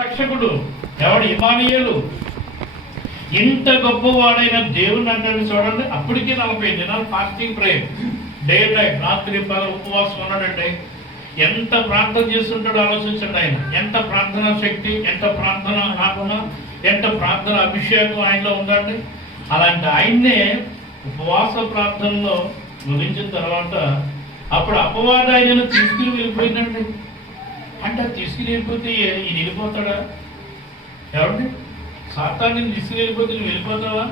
రక్షకుడు ఎవడు? ఇమానుయేలు. ఇంత గొప్పవాడైన దేవుని అంటాడు చూడండి. అప్పటికి 40 దినాలు ఫాస్టింగ్ ప్రేయర్, డే నైట్, రాత్రి పగలు ఉపవాసం ఉన్నాడండి. ఎంత ప్రార్థన చేస్తుంటాడో ఆలోచించండి. ఆయన ఎంత ప్రార్థన శక్తి, ఎంత ప్రార్థన ఆత్మ, ఎంత ప్రార్థన అభిషేకం ఆయనలో ఉందండి. అలాంటి ఆయన్నే ఉపవాస ప్రార్థనలో ముగించిన తర్వాత అప్పుడు అపవాద ఆయనను తీసుకుని వెళ్ళిపోయిందండి. అంటే తీసుకుని వెళ్ళిపోతే ఈయన వెళ్ళిపోతాడా? ఎవరిని? సాతాన్ని తీసుకుని వెళ్ళిపోతే నువ్వు వెళ్ళిపోతావా?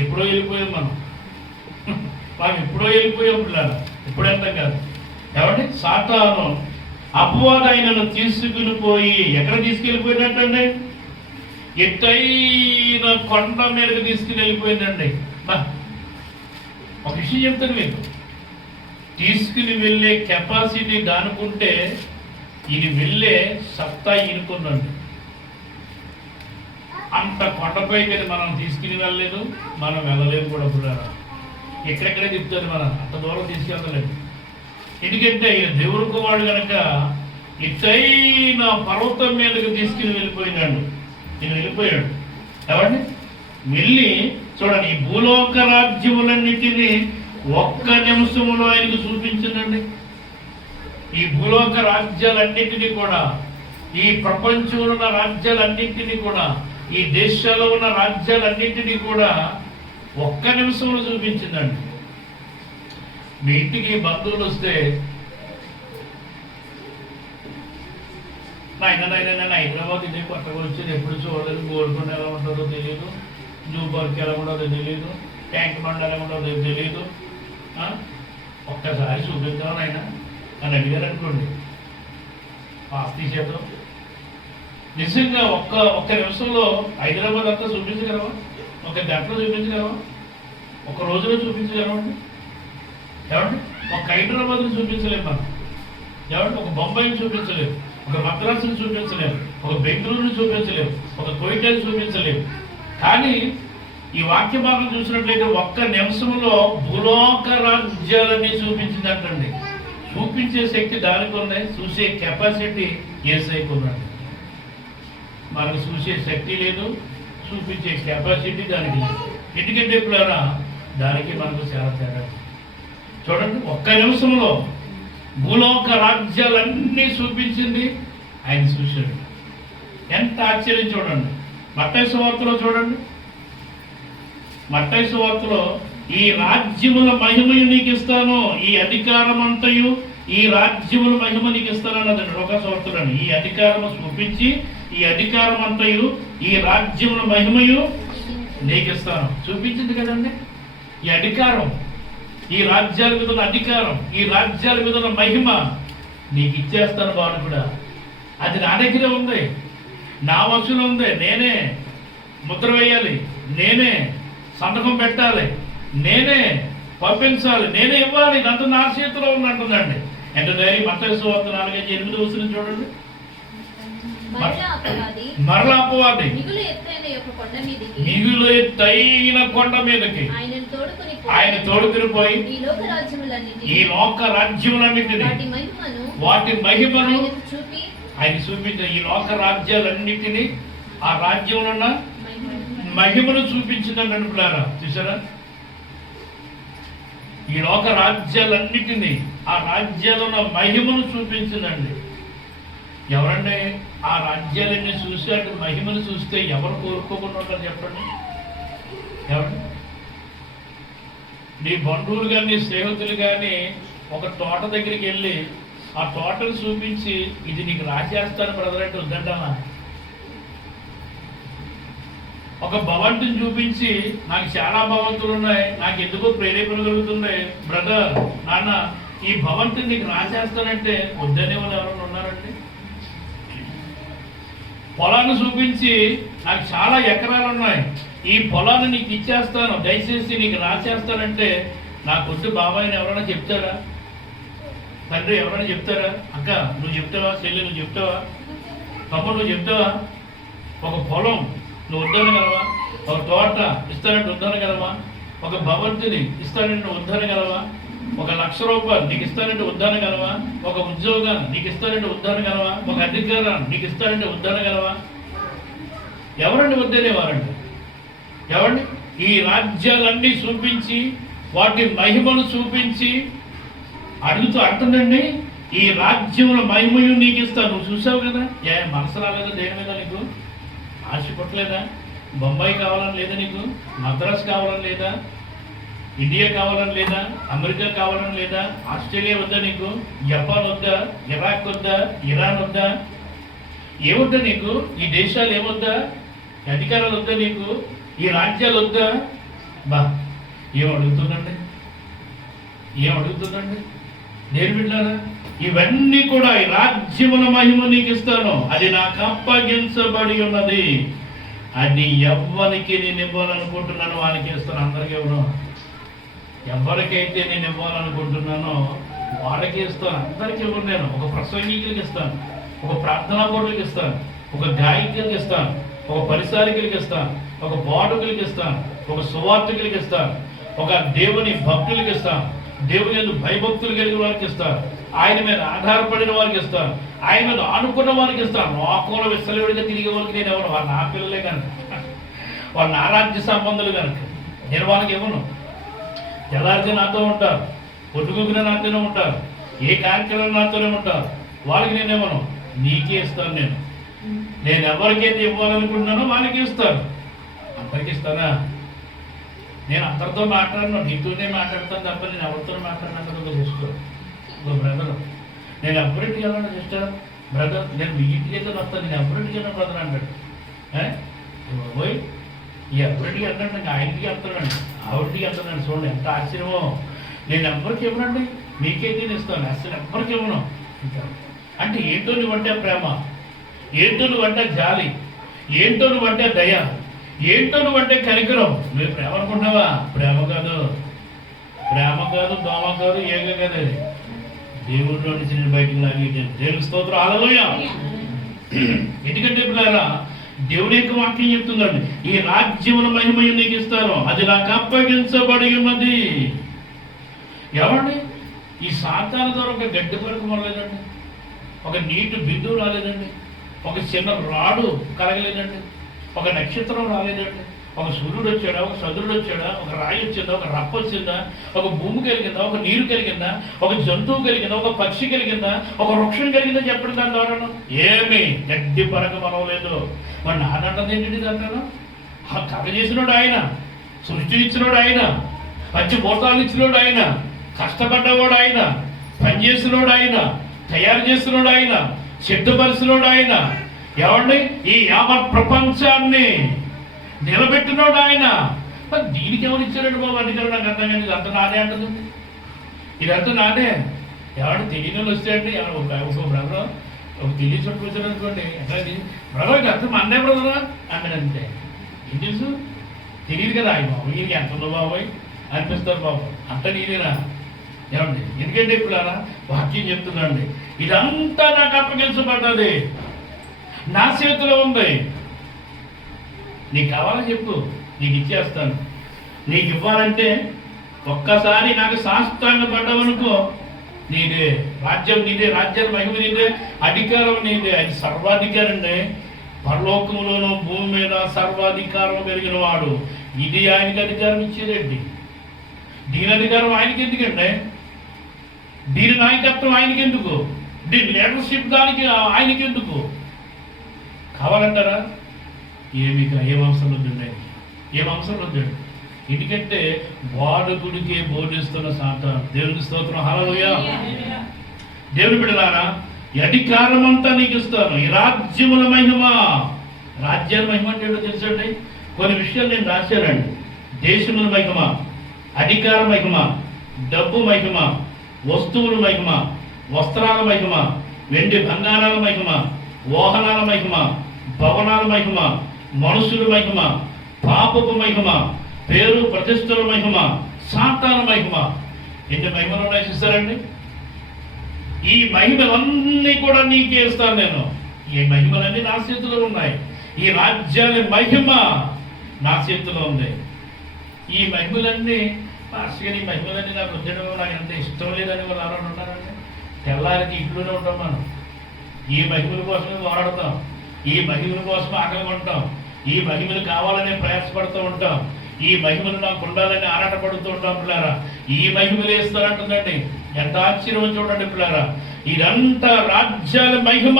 ఎప్పుడో వెళ్ళిపోయాం మనం ఎప్పుడో వెళ్ళిపోయాం పిల్లలు, ఎప్పుడెంత కాదు. ఎవరిని? సాతాను అపవాద ఆయనను తీసుకుని పోయి ఎక్కడ తీసుకెళ్ళిపోయినట్టండి? ఎత్తైన కొండ మీదకి తీసుకుని వెళ్ళిపోయిందండి. ఒక విషయం చెప్తాను మీకు, తీసుకుని వెళ్ళే కెపాసిటీ దానుకుంటే ఇది వెళ్ళే సత్తా ఈనుకుందండి. అంత కొండపైకి మనం తీసుకుని వెళ్ళలేదు, మనం వెళ్ళలేము కూడా. పురారా ఎక్కడెక్కడే చెప్తారు, మనం అంత దూరం తీసుకెళ్ళలేదు. ఎందుకంటే దేవుడు కుమారుడు కనుక ఎత్తైన పర్వతం మీదకి తీసుకుని వెళ్ళిపోయినాడు. నేను వెళ్ళిపోయాడు. ఎవరిని? వెళ్ళి చూడండి, ఈ భూలోక రాజ్యములన్నిటినీ ఒక్క నిమిషంలో ఆయనకు చూపించిందండి. ఈ భూలోక రాజ్యాలన్నింటినీ కూడా, ఈ ప్రపంచంలో ఉన్న రాజ్యాలన్నింటినీ కూడా, ఈ దేశాల్లో ఉన్న రాజ్యాలన్నింటినీ కూడా ఒక్క నిమిషంలో చూపించిందండి. మీ ఇంటికి బంధువులు వస్తే నాయన హైదరాబాద్ ఇదే కొత్తగా వచ్చేది, ఎప్పుడు చూడలేదు, గోల్కొండ ఎలా ఉంటుందో తెలియదు, జూ పార్క్ ఎలా ఉంటుందో తెలియదు, ట్యాంక్ బండ్ ఎలా ఉంటుందో తెలియదు, ఒక్కసారి చూపిద్దామని ఆయన అని అడిగారు అనుకోండి, పాస్ తీసేద్దాం. నిజంగా ఒక్క నిమిషంలో హైదరాబాద్ అంతా చూపించగలవా? ఒక గంటలో చూపించగలవా? ఒక రోజులో చూపించగలవండి? ఏమండి? ఒక హైదరాబాద్ని చూపించలేము మనం. ఏమంటే ఒక బొంబాయిని చూపించలేము, ఒక మద్రాసుని చూపించలేము, ఒక బెంగళూరుని చూపించలేము, ఒక కోయిటాని చూపించలేము. కానీ ఈ వాక్య భాగం చూసినట్లయితే ఒక్క నిమిషంలో భూలోక రాజ్యాలన్నీ చూపించిందంటండి. చూపించే శక్తి దానికి ఉన్నాయి, చూసే కెపాసిటీ యేసయ్యకు ఉన్నది. మనకు చూసే శక్తి లేదు, చూపించే కెపాసిటీ దానికి లేదు. ఎందుకంటే పిల్లరా దానికి మనకు చాలా తేడా. చూడండి, ఒక్క నిమిషంలో భూలోక రాజ్యాలన్నీ చూపించింది, ఆయన చూశాడు. ఎంత ఆశ్చర్యం చూడండి. మత్తయి సువార్తలో చూడండి, మత్తయి సువార్తలో ఈ రాజ్యముల మహిమయు నీకు ఇస్తాను, ఈ అధికారం అంతయు ఈ రాజ్యముల మహిమ నీకు ఇస్తాను అన్నదండి. లోకసువార్తలోని ఈ అధికారము చూపించి, ఈ అధికారం అంతయు ఈ రాజ్యముల మహిమయు నీకు ఇస్తాను చూపించింది కదండి. ఈ అధికారం, ఈ రాజ్యాల మీద ఉన్న అధికారం, ఈ రాజ్యాల మీద ఉన్న మహిమ నీకు ఇచ్చేస్తాను బాను కూడా. అది నా దగ్గరే ఉంది, నా వశంలో ఉంది. నేనే ముద్ర వేయాలి, నేనే సంతకం పెట్టాలి, నేనే పంపించాలి, నేనే ఇవ్వాలి. ఇదంతా నా చేతిలో ఉన్నట్టుందండి. ఎంత ధైర్యం! మత్తయి సువార్త 4:8 వస్తుంది చూడండి. మరలా అపవాది మిగులు ఎత్తైన కొండ మీదకి ఆయన తోడుకుని పోయి ఈ లోక రాజ్యములన్నిటిని, వాటి మహిమను ఆయన చూపించారు. ఈ లోక రాజ్యాలన్నిటినీ, ఆ రాజ్యంలో మహిమను చూపించిందని అనుకున్నారా? చూసారా? ఈ లోక రాజ్యాలన్నిటినీ, ఆ రాజ్యాలలో మహిమను చూపించిందండి. ఎవరండి ఆ రాజ్యాలన్నీ చూసి అంటే మహిమను చూస్తే ఎవరు కోరుకోకుండా ఉంటారు చెప్పండి? ఎవరు? నీ బంధువులు కానీ, నీ స్నేహితులు కానీ ఒక తోట దగ్గరికి వెళ్ళి ఆ తోటను చూపించి ఇది నీకు రాసేస్తాను బ్రదర్ అంటే వద్దంటామా? ఒక భవంతిని చూపించి నాకు చాలా భవంతులు ఉన్నాయి, నాకు ఎందుకో ప్రేరేపణ కలుగుతున్నాయి బ్రదర్, నాన్న ఈ భవంతిని నీకు రాసేస్తానంటే వద్దనే వాళ్ళు ఎవరైనా ఉన్నారండి? పొలాన్ని చూపించి నాకు చాలా ఎకరాలు ఉన్నాయి, ఈ పొలాన్ని నీకు ఇచ్చేస్తాను, దయచేసి నీకు రాసేస్తానంటే నాకు వద్దు బాబాయ్ని ఎవరైనా చెప్తారా? తండ్రి ఎవరైనా చెప్తారా? అక్క నువ్వు చెప్తావా? చెల్లి నువ్వు చెప్తావా? తమ్ముడు నువ్వు చెప్తావా? ఒక పొలం నువ్వు వద్దనగలవా? ఒక తోట ఇస్తానంటే వద్దనగలవా? ఒక భవంతిని ఇస్తానంటే నువ్వు వద్దనగలవా? ఒక ₹1,00,000 నీకు ఇస్తానంటే వద్దనగలవా? ఒక ఉద్యోగాన్ని నీకు ఇస్తానంటే వద్దనగలవా? ఒక అధికారాన్ని నీకు ఇస్తానంటే వద్దనగలవా? ఎవరండి వద్దనేవారండి? ఎవరండి? ఈ రాజ్యాలన్నీ చూపించి వాటి మహిమను చూపించి అడుగుతూ అంటుందండి, ఈ రాజ్యముల మహిమయు నీకు ఇస్తాను. నువ్వు చూసావు కదా, మనసు రాలేదా దేని మీద? నీకు ఆశ పుట్టలేదా? బొంబాయి కావాలని లేదా? నీకు మద్రాసు కావాలని లేదా? ఇండియా కావాలని లేదా? అమెరికా కావాలని లేదా? ఆస్ట్రేలియా వద్దా నీకు? జపాన్ వద్దా? ఇరాక్ వద్దా? ఇరాన్ వద్దా? ఏమొద్దా నీకు? ఈ దేశాలు ఏమొద్దా? అధికారాలు వద్దా నీకు? ఈ రాజ్యాలు వద్దా? బా ఏం అడుగుతుందండి? నేను బిడ్డారా, ఇవన్నీ కూడా ఈ రాజ్యముల మహిమ నీకు ఇస్తాను, అది నాకు అప్పగించబడి ఉన్నది, అది ఎవ్వరికి నేను ఇవ్వాలనుకుంటున్నాను వానికి ఇస్తాను. అందరికీ ఇవ్వను. ఎవరికైతే నేను ఇవ్వాలనుకుంటున్నానో వాళ్ళకి ఇస్తాను, అందరికీ ఇవ్వను. నేను ఒక ప్రసంగికులకి ఇస్తాను, ఒక ప్రార్థనా పరులకు ఇస్తాను, ఒక గాయకులకి ఇస్తాను, ఒక పరిసారికులకి ఇస్తాను, ఒక బాడుకులకి ఇస్తాను, ఒక సువార్తికులకి ఇస్తాను, ఒక దేవుని భక్తులకి ఇస్తాను, దేవుని యందు భయభక్తులు కలిగిన వారికి ఇస్తాను, ఆయన మీద ఆధారపడిన వారికి ఇస్తాను, ఆయన మీద ఆనుకున్న వారికి ఇస్తాను. లోకంలో విచ్చలవిడిగా తిరిగే వాళ్ళకి నేను ఇవ్వను. వాళ్ళు నా పిల్లలే కనుక, వాళ్ళు నా రాజ్య సంబంధులు కనుక నేను వాళ్ళకి ఇవ్వను. తెల్లారితే నాతో ఉంటారు, పొద్దుగుకునే నాతోనే ఉంటారు, ఏ కార్యక్రమం నాతోనే ఉంటారు. వాళ్ళకి నేను ఇవ్వను, నీకే ఇస్తాను. నేను ఎవరికైతే ఇవ్వాలనుకుంటున్నానో వాళ్ళకి ఇస్తాను. అందరికి ఇస్తానా? నేను అందరితో మాట్లాడను, నీతోనే మాట్లాడతాను తప్ప నేను ఎవరితో మాట్లాడినందుకు చూసుకో. బ్రదర్, నేను ఎవరింటికి వెళ్ళాను సిస్టర్, బ్రదర్ నేను మీ ఇంటికి వెళ్ళి వస్తాను, నేను ఎవరింటికి వెళ్ళాను బ్రదర్ అంటాడు. పోయి ఈ ఎవరింటికి వెళ్తాడు, నాకు ఆయనకి వెళ్తానండి, ఆవిడింటికి వెళ్తానండి. చూడండి ఎంత ఆశ్చర్యమో. నేను ఎవరికి ఇవ్వనండి, మీకైతే నేను ఇస్తాను, అసలు ఎవరికి ఇవ్వను. అంటే ఏంటో నువ్వంటే ప్రేమ, ఏంటో నువ్వంటే జాలి, ఏంటో నువ్వంటే దయ, ఏంటో నువ్వంటే కనికరం. నువ్వు ప్రేమ అనుకుంటున్నావా? ప్రేమ కాదు, దోమ కాదు, ఏగ కాదు. అది దేవుడిలో నుంచి నేను బయటికి లాగి దేవుని స్తోత్రం, హల్లెలూయా. ఎందుకంటే పిల్లారా, దేవుని యొక్క వాక్యం చెప్తుందండి, ఈ రాజ్యముల మహిమయు నీకు ఇస్తాను, అది నాకు అప్పగించబడి ఉన్నది. ఏమండి, ఈ సాతాను ద్వారా ఒక గడ్డి పరకు మొదలేదండి, ఒక నీటి బిందువు రాలేదండి, ఒక చిన్న రాడు కలగలేదండి, ఒక నక్షత్రం రాలేదండి, ఒక సూర్యుడు వచ్చాడా, ఒక చంద్రుడు వచ్చాడా, ఒక రాయి వచ్చిందా, ఒక రప్ప వచ్చిందా, ఒక భూమి కలిగిందా, ఒక నీరు కలిగిందా, ఒక జంతువు కలిగిందా, ఒక పక్షి కలిగిందా, ఒక వృక్షం కలిగిందా? చెప్పండి. దాని ద్వారా ఏమి గడ్డి పరక మనవలేదు. మరి నాదంటది ఏంటి? అంటాను, కథ చేసినోడు ఆయన, సృష్టి ఇచ్చినోడు ఆయన, పంచభూతాలు ఇచ్చినోడు ఆయన, కష్టపడ్డవాడు ఆయన, పనిచేసినోడు ఆయన, తయారు చేసినోడు ఆయన, సిద్ధపరిచినోడు ఆయన. ఏమండి, ఈ యావత్ ప్రపంచాన్ని నిలబెట్టినోడు ఆయన. మరి దీనికి ఎవరు ఇచ్చారండి బాబు? అందుకని నాకు అర్థం కానీ ఇదంతా నాదే అంటుంది, ఇదంతా నాదే. ఎవరు తెలియని వాళ్ళు వస్తే అండి, ఒక బ్రదర్ ఒక తెలియ చుట్టూ వచ్చారు అనుకోండి, ఎట్లా బ్రదర్ ఇది అర్థం అన్నే బ్రదరా అన్నాడు. అంతే. ఏం తెలుసు? తెలియదు కదా. అయ్యి బాబు ఈయనకి ఎంత ఉందో బాబోయ్ అనిపిస్తారు బాబు, అంత నేనేనా? ఏమండి, ఎందుకంటే ఇప్పుడు అలా వాక్యం చెప్తున్నాండి, ఇదంతా నాకు అప్పగించబడ్డది, నా చేతిలో ఉంది. నీకు కావాలని చెప్పు, నీకు ఇచ్చేస్తాను. నీకు ఇవ్వాలంటే ఒక్కసారి నాకు సాష్టాంగ పడ్డావనుకో, నీదే రాజ్యం, నీదే రాజ్యాల మహిమ నీదే, అధికారం నీదే. ఆయన సర్వాధికారండి, పరలోకంలోనూ భూమి మీద సర్వాధికారం కలిగిన వాడు. ఇది ఆయనకి అధికారం ఇచ్చేదేంటి? దీని అధికారం ఆయనకి ఎందుకండి? దీని నాయకత్వం ఆయనకి ఎందుకు? దీని లీడర్షిప్ దానికి ఆయనకి ఎందుకు? కావాలంటారా? ఏం అవసరం వద్దండి, ఏం అవసరం వద్దండి. ఎందుకంటే వాడుకుడికే బోధిస్తున్న సాతాను. దేవునికి స్తోత్రం, హల్లెలూయా. దేవుని బిడ్డలారా, ఈ అధికారం అంతా నీకు ఇస్తాను, ఈ రాజ్యముల మహిమ. రాజ్యాల మహిమ అంటే ఏంటో తెలుసండి? కొన్ని విషయాలు నేను రాశానండి. దేశముల మహిమ, అధికార మహిమ, డబ్బు మహిమ, వస్తువుల మహిమ, వస్త్రాల మహిమ, వెండి బంగారాల మహిమ, వాహనాల మహిమ, భవనాల మహిమ, మనుషుల మహిమ, పాపపు మహిమ, పేరు ప్రతిష్టల మహిమ, సాతాన మహిమ. ఎన్ని మహిమలు ఉన్నాయి చూస్తారండి? ఈ మహిమలన్నీ కూడా నీకే ఇస్తాను నేను. ఈ మహిమలన్నీ నా చేతిలో ఉన్నాయి. ఈ రాజ్యాల మహిమ నా చేతిలో ఉంది. ఈ మహిమలన్నీ పాస్టర్ ఈ మహిమలని నాకు వద్దడం నాకు ఎంత ఇష్టం లేదని వాళ్ళు ఎవరైనా ఉన్నారండి. తెల్లారికి ఇంట్లోనే ఉంటాం మనం. ఈ మహిమల కోసమే పోరాడతాం, ఈ మహిమల కోసం ఆకలి ఉంటాం, ఈ మహిమలు కావాలని ప్రయాసపడుతూ ఉంటాం, ఈ మహిమలు నాకు ఉండాలని ఆరాటపడుతూ ఉంటాం పిల్లారా. ఈ మహిమలు వేస్తారంటుందండి. ఎంత ఆశ్చర్యం చూడండి పిల్లారా. ఇదంతా రాజ్యాల మహిమ.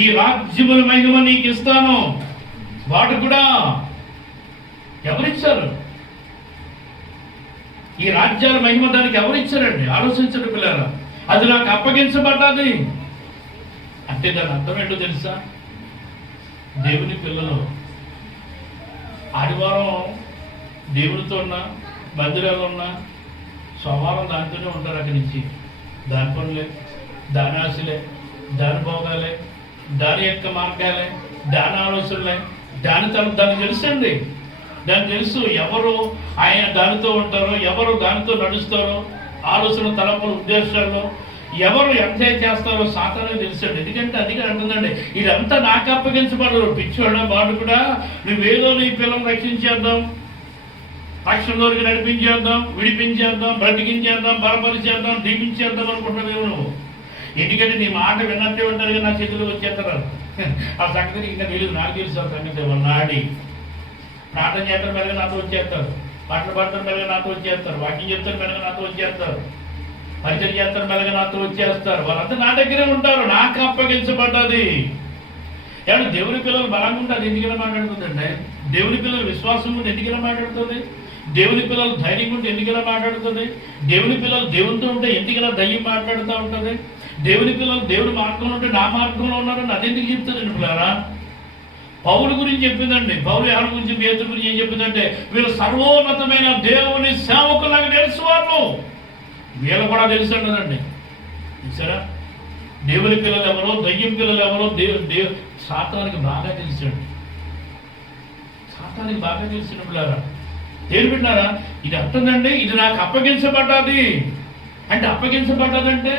ఈ రాజ్యముల మహిమ నీకు ఇస్తాను. వాడు కూడా ఎవరిచ్చారు? ఈ రాజ్యాల మహిమ దానికి ఎవరిచ్చారండి? ఆలోచించండి పిల్లరా. అది నాకు అప్పగించబడ్డది అంటే దాని అర్థం ఏంటో తెలుసా? దేవుని పిల్లలు ఆదివారం దేవునితో ఉన్నా, మందిరాలు ఉన్నా, సోమవారం దానితోనే ఉంటారు. అక్కడి నుంచి దాని పనులే, దాని ఆశలే, దాని భోగాలే, దాని యొక్క మార్గాలే, దాని ఆలోచనలే, దానికి తెలుసండి. దానికి తెలుసు ఎవరు ఆయన దానితో ఉంటారో, ఎవరు దానితో నడుస్తారో, ఆలోచన తలపుల ఉద్దేశాల్లో ఎవరు ఎంజాయ్ చేస్తారో సాతానికి తెలుసండి. ఎందుకంటే అందుకే అంటుందండి, ఇదంతా నాకు అప్పగించబడరు. పిచ్చివాడ వాడు కూడా నువ్వేదో నీ పిల్లలు రక్షించేద్దాం, రక్షణలోకి నడిపించేద్దాం, విడిపించేద్దాం, బ్రతికించేద్దాం, బలపరిచేద్దాం, దీపించేద్దాం అనుకుంటున్నావు నువ్వు. ఎందుకంటే నీ మాట విన్నట్టే ఉంటారు కదా, నా చేతిలో వచ్చేస్తారు. ఆ సంగతి ఇంకా తెలియదు, నాకు తెలుసు ఆ సంగతి. నాడి ప్రార్థన చేస్తారు మెల్లగా నాతో వచ్చేస్తారు, పాటలు పాడతారు మెల్లగా నాతో వచ్చేస్తారు, వాక్యం చెప్తారు మెల్లగా నాతో వచ్చేస్తారు, పరిచయం చేస్తారు మెల్లగా నాతో వచ్చేస్తారు. వాళ్ళంతా నా దగ్గరే ఉంటారు. నాకు అప్పగించబడ్డది. ఏమన్నా దేవుని పిల్లలు బలంగా ఉంటుంది ఎందుకలా మాట్లాడుతుందండి? దేవుని పిల్లలు విశ్వాసం ఉంటే ఎందుకలా మాట్లాడుతుంది? దేవుని పిల్లలు ధైర్యం ఉంటే ఎందుకలా మాట్లాడుతుంది? దేవుని పిల్లలు దేవునితో ఉంటే ఎందుకలా దయ్యం మాట్లాడుతూ ఉంటుంది? దేవుని పిల్లలు దేవుని మార్గంలో ఉంటే నా మార్గంలో ఉన్నారని అదెందుకు చెప్తుందండి పిల్లరా? పౌలు గురించి చెప్పిందండి. పౌలు ఎవరి గురించి, పేతురు గురించి ఏం చెప్పిందంటే, వీళ్ళు సర్వోన్నతమైన దేవుని సేవకులాగా తెలుసు వాళ్ళు. వీళ్ళు కూడా తెలుసు అంటుందండి. చూసారా? దేవుని పిల్లలు ఎవరో, దయ్యం పిల్లలు ఎవరో సాతానికి బాగా తెలిసాడు. సాతానికి బాగా తెలిసిన పిల్లరా దేని విన్నారా? ఇది అంటుందండి, ఇది నాకు అప్పగించబడ్డది. అంటే అప్పగించబడ్డదంటే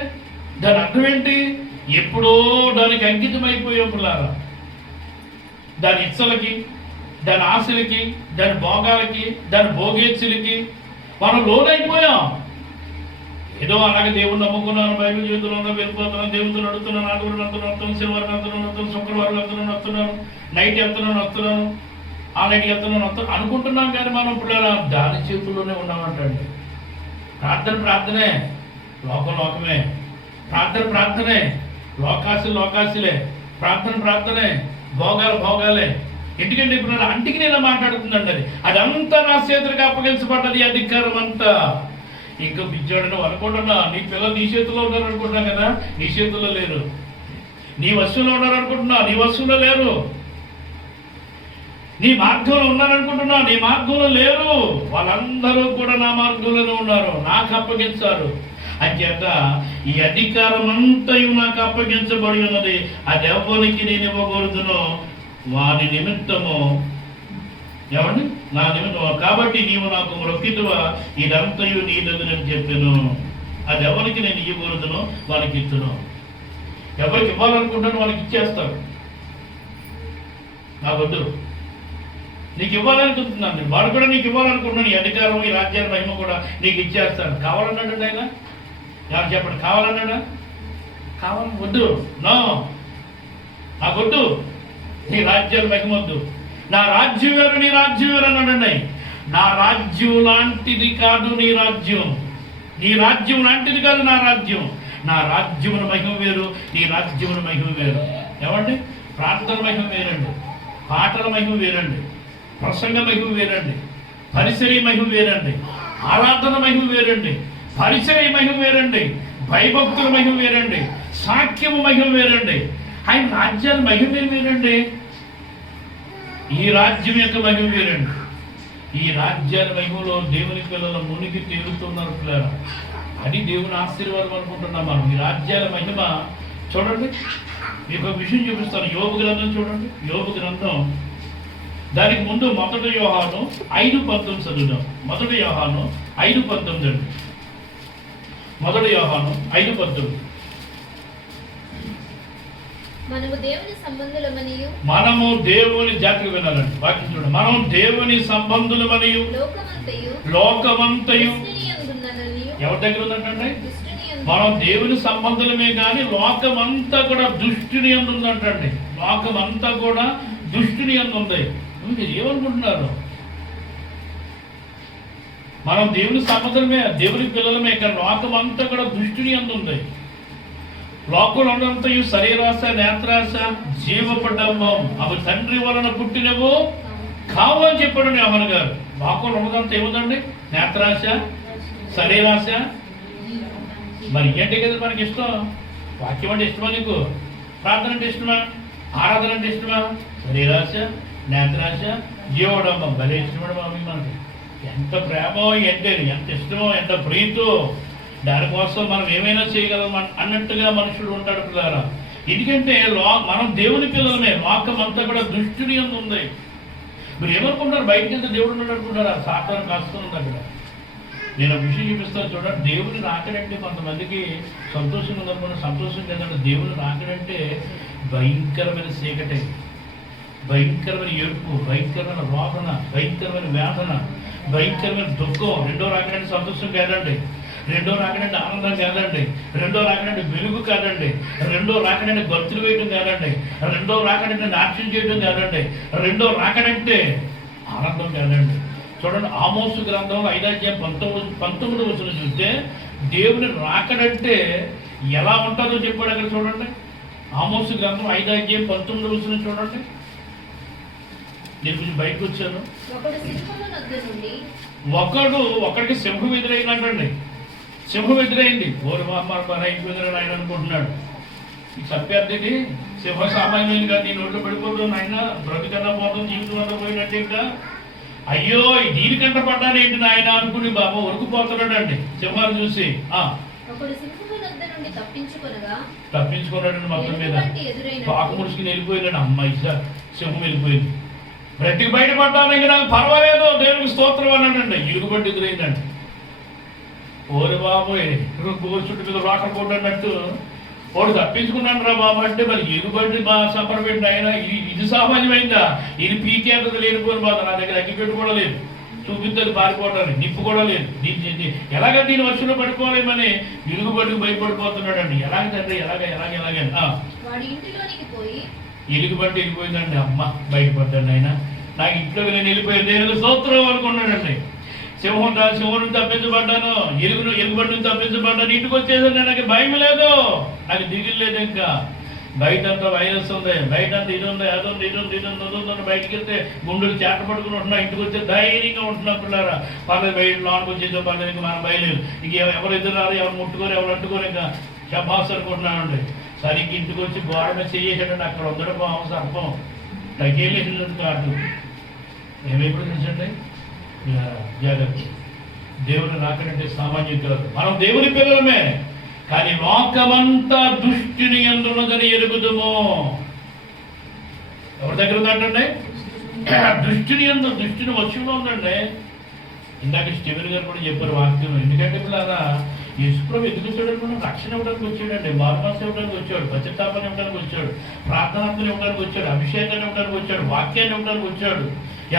దాని అర్థం ఏంటి? ఎప్పుడో దానికి అంకితం అయిపోయాం పిల్లారా. దాని ఇచ్చలకి, దాని ఆశలకి, దాని భోగాలకి, దాని భోగేచ్చులకి మనం లోనైపోయాం. ఏదో అలాగే దేవుణ్ణి నమ్ముకున్నాను, బైబిల్ జీవితంలో వెళ్ళిపోతున్నాను, దేవుడితో నడుతున్నాను, ఆదివారం వస్తున్నాను, శనివారం వస్తున్నాను, శుక్రవారం వస్తున్నాను, నైట్ వెళ్తున్నాను వస్తున్నాను, ఆ నైట్ వెళ్తున్నాను అనుకుంటున్నాం. కానీ మనం పిల్లల దాని చేతుల్లోనే ఉన్నామంటండి. ప్రార్థనే, లోకమే, ప్రార్థనే, లోకాశలే, ప్రార్థనే, భోగాలే. ఎందుకంటే ఇప్పుడు అంటికి నేను మాట్లాడుతుందండి. అదంతా నా చేతులకు అప్పగించబడ్డది అధికారం అంతా. ఇంకా పిచ్చాడని అనుకుంటున్నా, నీ పిల్లలు నీ చేతిలో ఉన్నారు అనుకుంటున్నా కదా, నీ చేతుల్లో లేరు. నీ వస్తువులో ఉన్నారు అనుకుంటున్నా, నీ వస్తువులో లేరు. నీ మార్గంలో ఉన్నారనుకుంటున్నా, నీ మార్గంలో లేరు. వాళ్ళందరూ కూడా నా మార్గంలోనే ఉన్నారు, నాకు అప్పగించారు. అంచేత ఈ అధికారం అంతయు నాకు అప్పగించబడి ఉన్నది. అది ఎవరికి నేను ఇవ్వకూడదునో వారి నిమిత్తము, ఏమండి, నా నిమిత్తం. కాబట్టి నీవు నాకు మొక్కితువా, ఇదంతయు నీ దగ్గరని చెప్పాను. అది ఎవరికి నేను ఇవ్వకూడదునో వాళ్ళకి ఇచ్చును. ఎవరికి ఇవ్వాలనుకుంటాను వాళ్ళకి ఇచ్చేస్తాను. నాకొద్దు, నీకు ఇవ్వాలనుకుంటున్నాను, వాడు కూడా నీకు ఇవ్వాలనుకుంటున్నాను. ఈ అధికారం, ఈ రాజ్యాల మహిమ కూడా నీకు ఇచ్చేస్తాను. కావాలన్నాడు ఆయన? ఎవరు చెప్పండి, కావాలన్నాడా? కావాలి, వద్దు, నో, నాకొద్దు, నీ రాజ్యాల మహిమ వద్దు. నా రాజ్యం వేరు, నీ రాజ్యం వేరు అన్నాడండి. నా రాజ్యం లాంటిది కాదు నీ రాజ్యం, నీ రాజ్యం లాంటిది కాదు నా రాజ్యం. నా రాజ్యమున మహిమ వేరు, నీ రాజ్యమున మహిమ వేరు. ఏమండి? ప్రార్థన మహిమ వేరండి, పాటల మహిమ వేరండి, ప్రసంగ మహిమ వేరండి, పరిసరీ మహిమ వేరండి, ఆరాధన మహిమ వేరండి, పరిసరీ మహిమ వేరండి, భయభక్తుల మహిమ వేరండి, సాఖ్యము మహిమ వేరండి. ఆయన రాజ్యాల మహిమ వేరండి. ఈ రాజ్యం యొక్క మహిమ వేరండి. ఈ రాజ్యాల మహిమలో దేవుని పిల్లలు మునిగి తేలుతున్నారు పిల్లలు. అది దేవుని ఆశీర్వాదం అనుకుంటున్నాం మనం. ఈ రాజ్యాల మహిమ చూడండి, మీకు ఒక విషయం చూపిస్తాను. యోబు గ్రంథం చూడండి, యోబు గ్రంథం, దానికి ముందు 1 యోహాను 5:19 చదువుదాం. 1 యోహాను 5:19 అండి. 1 యోహాను 5:19. మనము దేవుని సంబంధులమనియు, మనము దేవుని జాతికి వినాలండి వాక్యం చూడండి. మనం దేవుని సంబంధులమనియు లోకమంతయు ఎవరి దగ్గర ఉందంటే మనం దేవుని సంబంధులమే కానీ లోకమంతా కూడా దుష్టుని అందు ఉందంటండి. లోకమంతా కూడా దుష్టుని అందు ఉంది. మీరు ఏమనుకుంటున్నారు? మనం దేవుని సంబంధులమే, దేవుని పిల్లలమే, కానీ లోకమంతా కూడా దుష్టుని అందు ఉంది. లోకంలో ఉన్నంతయు శరీరాశ, నేత్రాశ, జీవపడ్డమ్మం అవి తండ్రి వలన పుట్టినవు కావు అని చెప్పాడు యోహాను గారు. లోకంలో ఉన్నదంతా ఏముందండి? నేత్రాశ, శరీరాశ. మరి ఏంటి కదా మనకి ఇష్టం? వాక్యం అంటే ఇష్టమా? నీకు ప్రార్థన అంటే ఇష్టమా? ఆరాధన అంటే ఇష్టమా? శరీరాశ, నేత్రాశ, జీవడమ్మం భలే ఇష్టపడ బాబు. మనకి ఎంత ప్రేమో, ఎంత ఇష్టమో, ఎంత ప్రీతో, దానికోసం మనం ఏమైనా చేయగలం అన్నట్టుగా మనుషుడు ఉంటాడు పిల్లరా. ఎందుకంటే మనం దేవుని పిల్లలమే, లోకం అంతా కూడా దుష్టుని అందు ఉంది. మీరు ఏమనుకుంటారు? బయటకి వెళ్తే దేవుడు ఉన్నాడు అనుకుంటారా? సాతాను కాస్తుంది అక్కడ. నేను ఒక విషయం చూపిస్తాను చూడండి. దేవుని రాకడంటే కొంతమందికి సంతోషంగా ఉందనుకున్న సంతోషం లేదంటే దేవుని రాకడంటే భయంకరమైన చీకటి, భయంకరమైన ఏడుపు, భయంకరమైన రోదన, భయంకరమైన వేదన, భయంకరమైన దుఃఖం. రెండో రాకడంటే సంతోషం కాదండి, రెండో రాకడంటే ఆనందం కాదండి, రెండో రాకడంటే వెలుగు కాదండి, రెండో రాకడంటే గొంతులు వేయడం కాదండి, రెండో రాకడంటే నాట్యం చేయడం కాదండి, రెండో రాకడంటే ఆనందం కాదండి. చూడండి, ఆమోసు గ్రంథంలో 5:19 వచనం చూస్తే దేవుని రాకడంటే ఎలా ఉంటుందో చెప్పాడు అక్కడ. చూడండి, ఆమోసు గ్రంథం 5:19 వచనం చూడండి. నేను కొంచెం బయటకు వచ్చాను. ఒకడికి సింహం ఎదురైనట్టండి. సింహం ఎదురైంది. ఓరి మన అయిపోయిందని ఆయన అనుకుంటున్నాడు. ఈ సత్యార్థిని సింహ సామాన్యునిగా నీ నోట్లో పడిపోతుంది, ఆయన బ్రతికన్నా పోతాం, జీవితం అంతా పోయినట్టు. ఇంకా అయ్యో దీనికంట పడ్డానేంటి నాయన అనుకుని బాబా ఉరుకుపోతున్నాడు అండి సింహాలు చూసి. తప్పించుకున్నాడండి మొత్తం మీద. పాకు ముడుచుకుని వెళ్ళిపోయినాడు. అమ్మాయి సింహం వెళ్ళిపోయింది. బ్రతికి బయటపడ్డాను, ఇంక నాకు పర్వాలేదు, దేవునికి స్తోత్రం అన్నాడండి. ఇరుగుబట్టి ఎదురైందండి. ఓరి బాబోయ్, గోరు చుట్టూ మీద వాటర్ పోటీ అన్నట్టు వాడు తప్పించుకున్నాడు రా బాబు అంటే మరి ఎగుబడి మా సంప్రదిండి. ఆయన ఇది సామాన్యమైందా? ఇది పీకేంతది లేనిపోయిన బాధ. నా దగ్గర అగ్గిపెట్టు కూడా లేదు, చూపిద్దరు పారిపోవడానికి నిప్పు కూడా లేదు. ఎలాగ దీని వర్షంలో పడిపోలేమని ఇరుగుబడికి భయపడిపోతున్నాడు అండి. ఎలాగ తండ్రి ఎలాగే ఎలుగుబట్టి వెళ్ళిపోయిందండి. అమ్మ బయటపడ్డాడు. ఆయన నాకు ఇంట్లోకి నేను వెళ్ళిపోయాను, నేను స్తోత్రం అనుకున్నాడండి. సింహం తప్పించబడ్డాను, ఎలుగుబడి నుంచి తప్పించబడ్డాను, ఇంటికి వచ్చేసరికి నాకు భయం లేదు, నాకు దిగులు లేదు. ఇంకా బయట అంతా వైరస్ ఉంది, బయట అంతా ఇది ఉంది, అదుంది బయటికి వెళ్తే గుండెలు చేట పడుకుని ఉంటున్నా, ఇంటికి వచ్చే ధైర్యంగా ఉంటున్నా. పిల్లరా పర్లేదు, బయట లోనికి వచ్చేదో పర్లేదు, ఇంకా మనం బయలేదు. ఇంక ఎవరు ఎదురారు, ఎవరు ముట్టుకొని ఎవరు అంటుకొని ఇంకా శబాస్ అనుకుంటున్నానండి. సరిగ్గా ఇంటికి వచ్చి గోడ మీద చేసాడండి. అక్కడ ఉందడం పాము సర్పం తగ్గేలేసినట్టు కాదు. ఏమైపోయి తెలుసండి, జాగ్రత్త. దేవుని రాకడంటే సామాన్యం కాదు. మనం దేవుని పిల్లలమే, కానీ లోకమంతా దుష్టిని ఎందున్నదని ఎరుగుదుము. ఎవరి దగ్గర ఉందంటే దుష్టిని వచ్చులో ఉందండి. ఇందాక స్టీవెన్ గారు కూడా చెప్పారు వాక్యం. ఎందుకంటే పిల్లరా యేసుప్రభు ఎందుకు వచ్చాడు? రక్షణ ఇవ్వడానికి వచ్చాడండి, మారుమనస్సు ఇవ్వడానికి వచ్చాడు, పశ్చాత్తాపాన్ని ఇవ్వడానికి వచ్చాడు, ప్రార్థనాత్మని ఇవ్వడానికి వచ్చాడు, అభిషేకాన్ని ఇవ్వడానికి వచ్చాడు, వాక్యాన్ని ఇవ్వడానికి వచ్చాడు.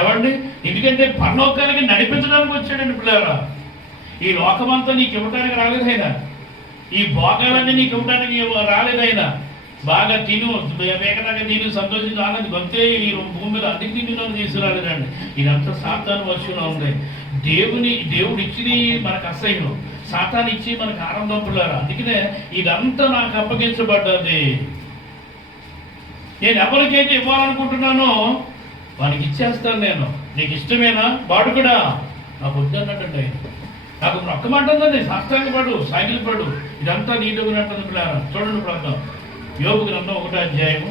ఎవరిని? ఎందుకంటే పరలోకానికి నడిపించడానికి వచ్చాడండి పిల్లరా. ఈ లోకమంతా నీకు ఇవ్వడానికి రాలేదైనా, ఈ భోగాలన్నీ నీకు ఇవ్వడానికి రాలేదైనా. బాగా తిను, వేగంగా తిను, సంతోషించి ఆనంది గొంతే ఈ భూమి మీద అధిక తిండిలో తీసుకురాలేదండి. ఇదంతా సాతాను వర్షంలో ఉంది. దేవుడు ఇచ్చి మనకు అసహ్యం, సాతాను ఇచ్చి మనకు ఆనందం పిల్లరా. అందుకనే ఇదంతా నాకు అప్పగించబడ్డది. నేను ఎవరికైతే ఇవ్వాలనుకుంటున్నానో వానికి ఇచ్చేస్తాను. నేను నీకు ఇష్టమేనా వాడు కూడా నాకు వద్దన్నట్టండి. నాకు మొక్కమంటుందండి, సాష్టాంగపడు, సాగిలిపడు, ఇదంతా నీ దగ్గర అంటుంది పిల్లరా. చూడండి ప్రాంతం యోబు గ్రంథం 1వ అధ్యాయము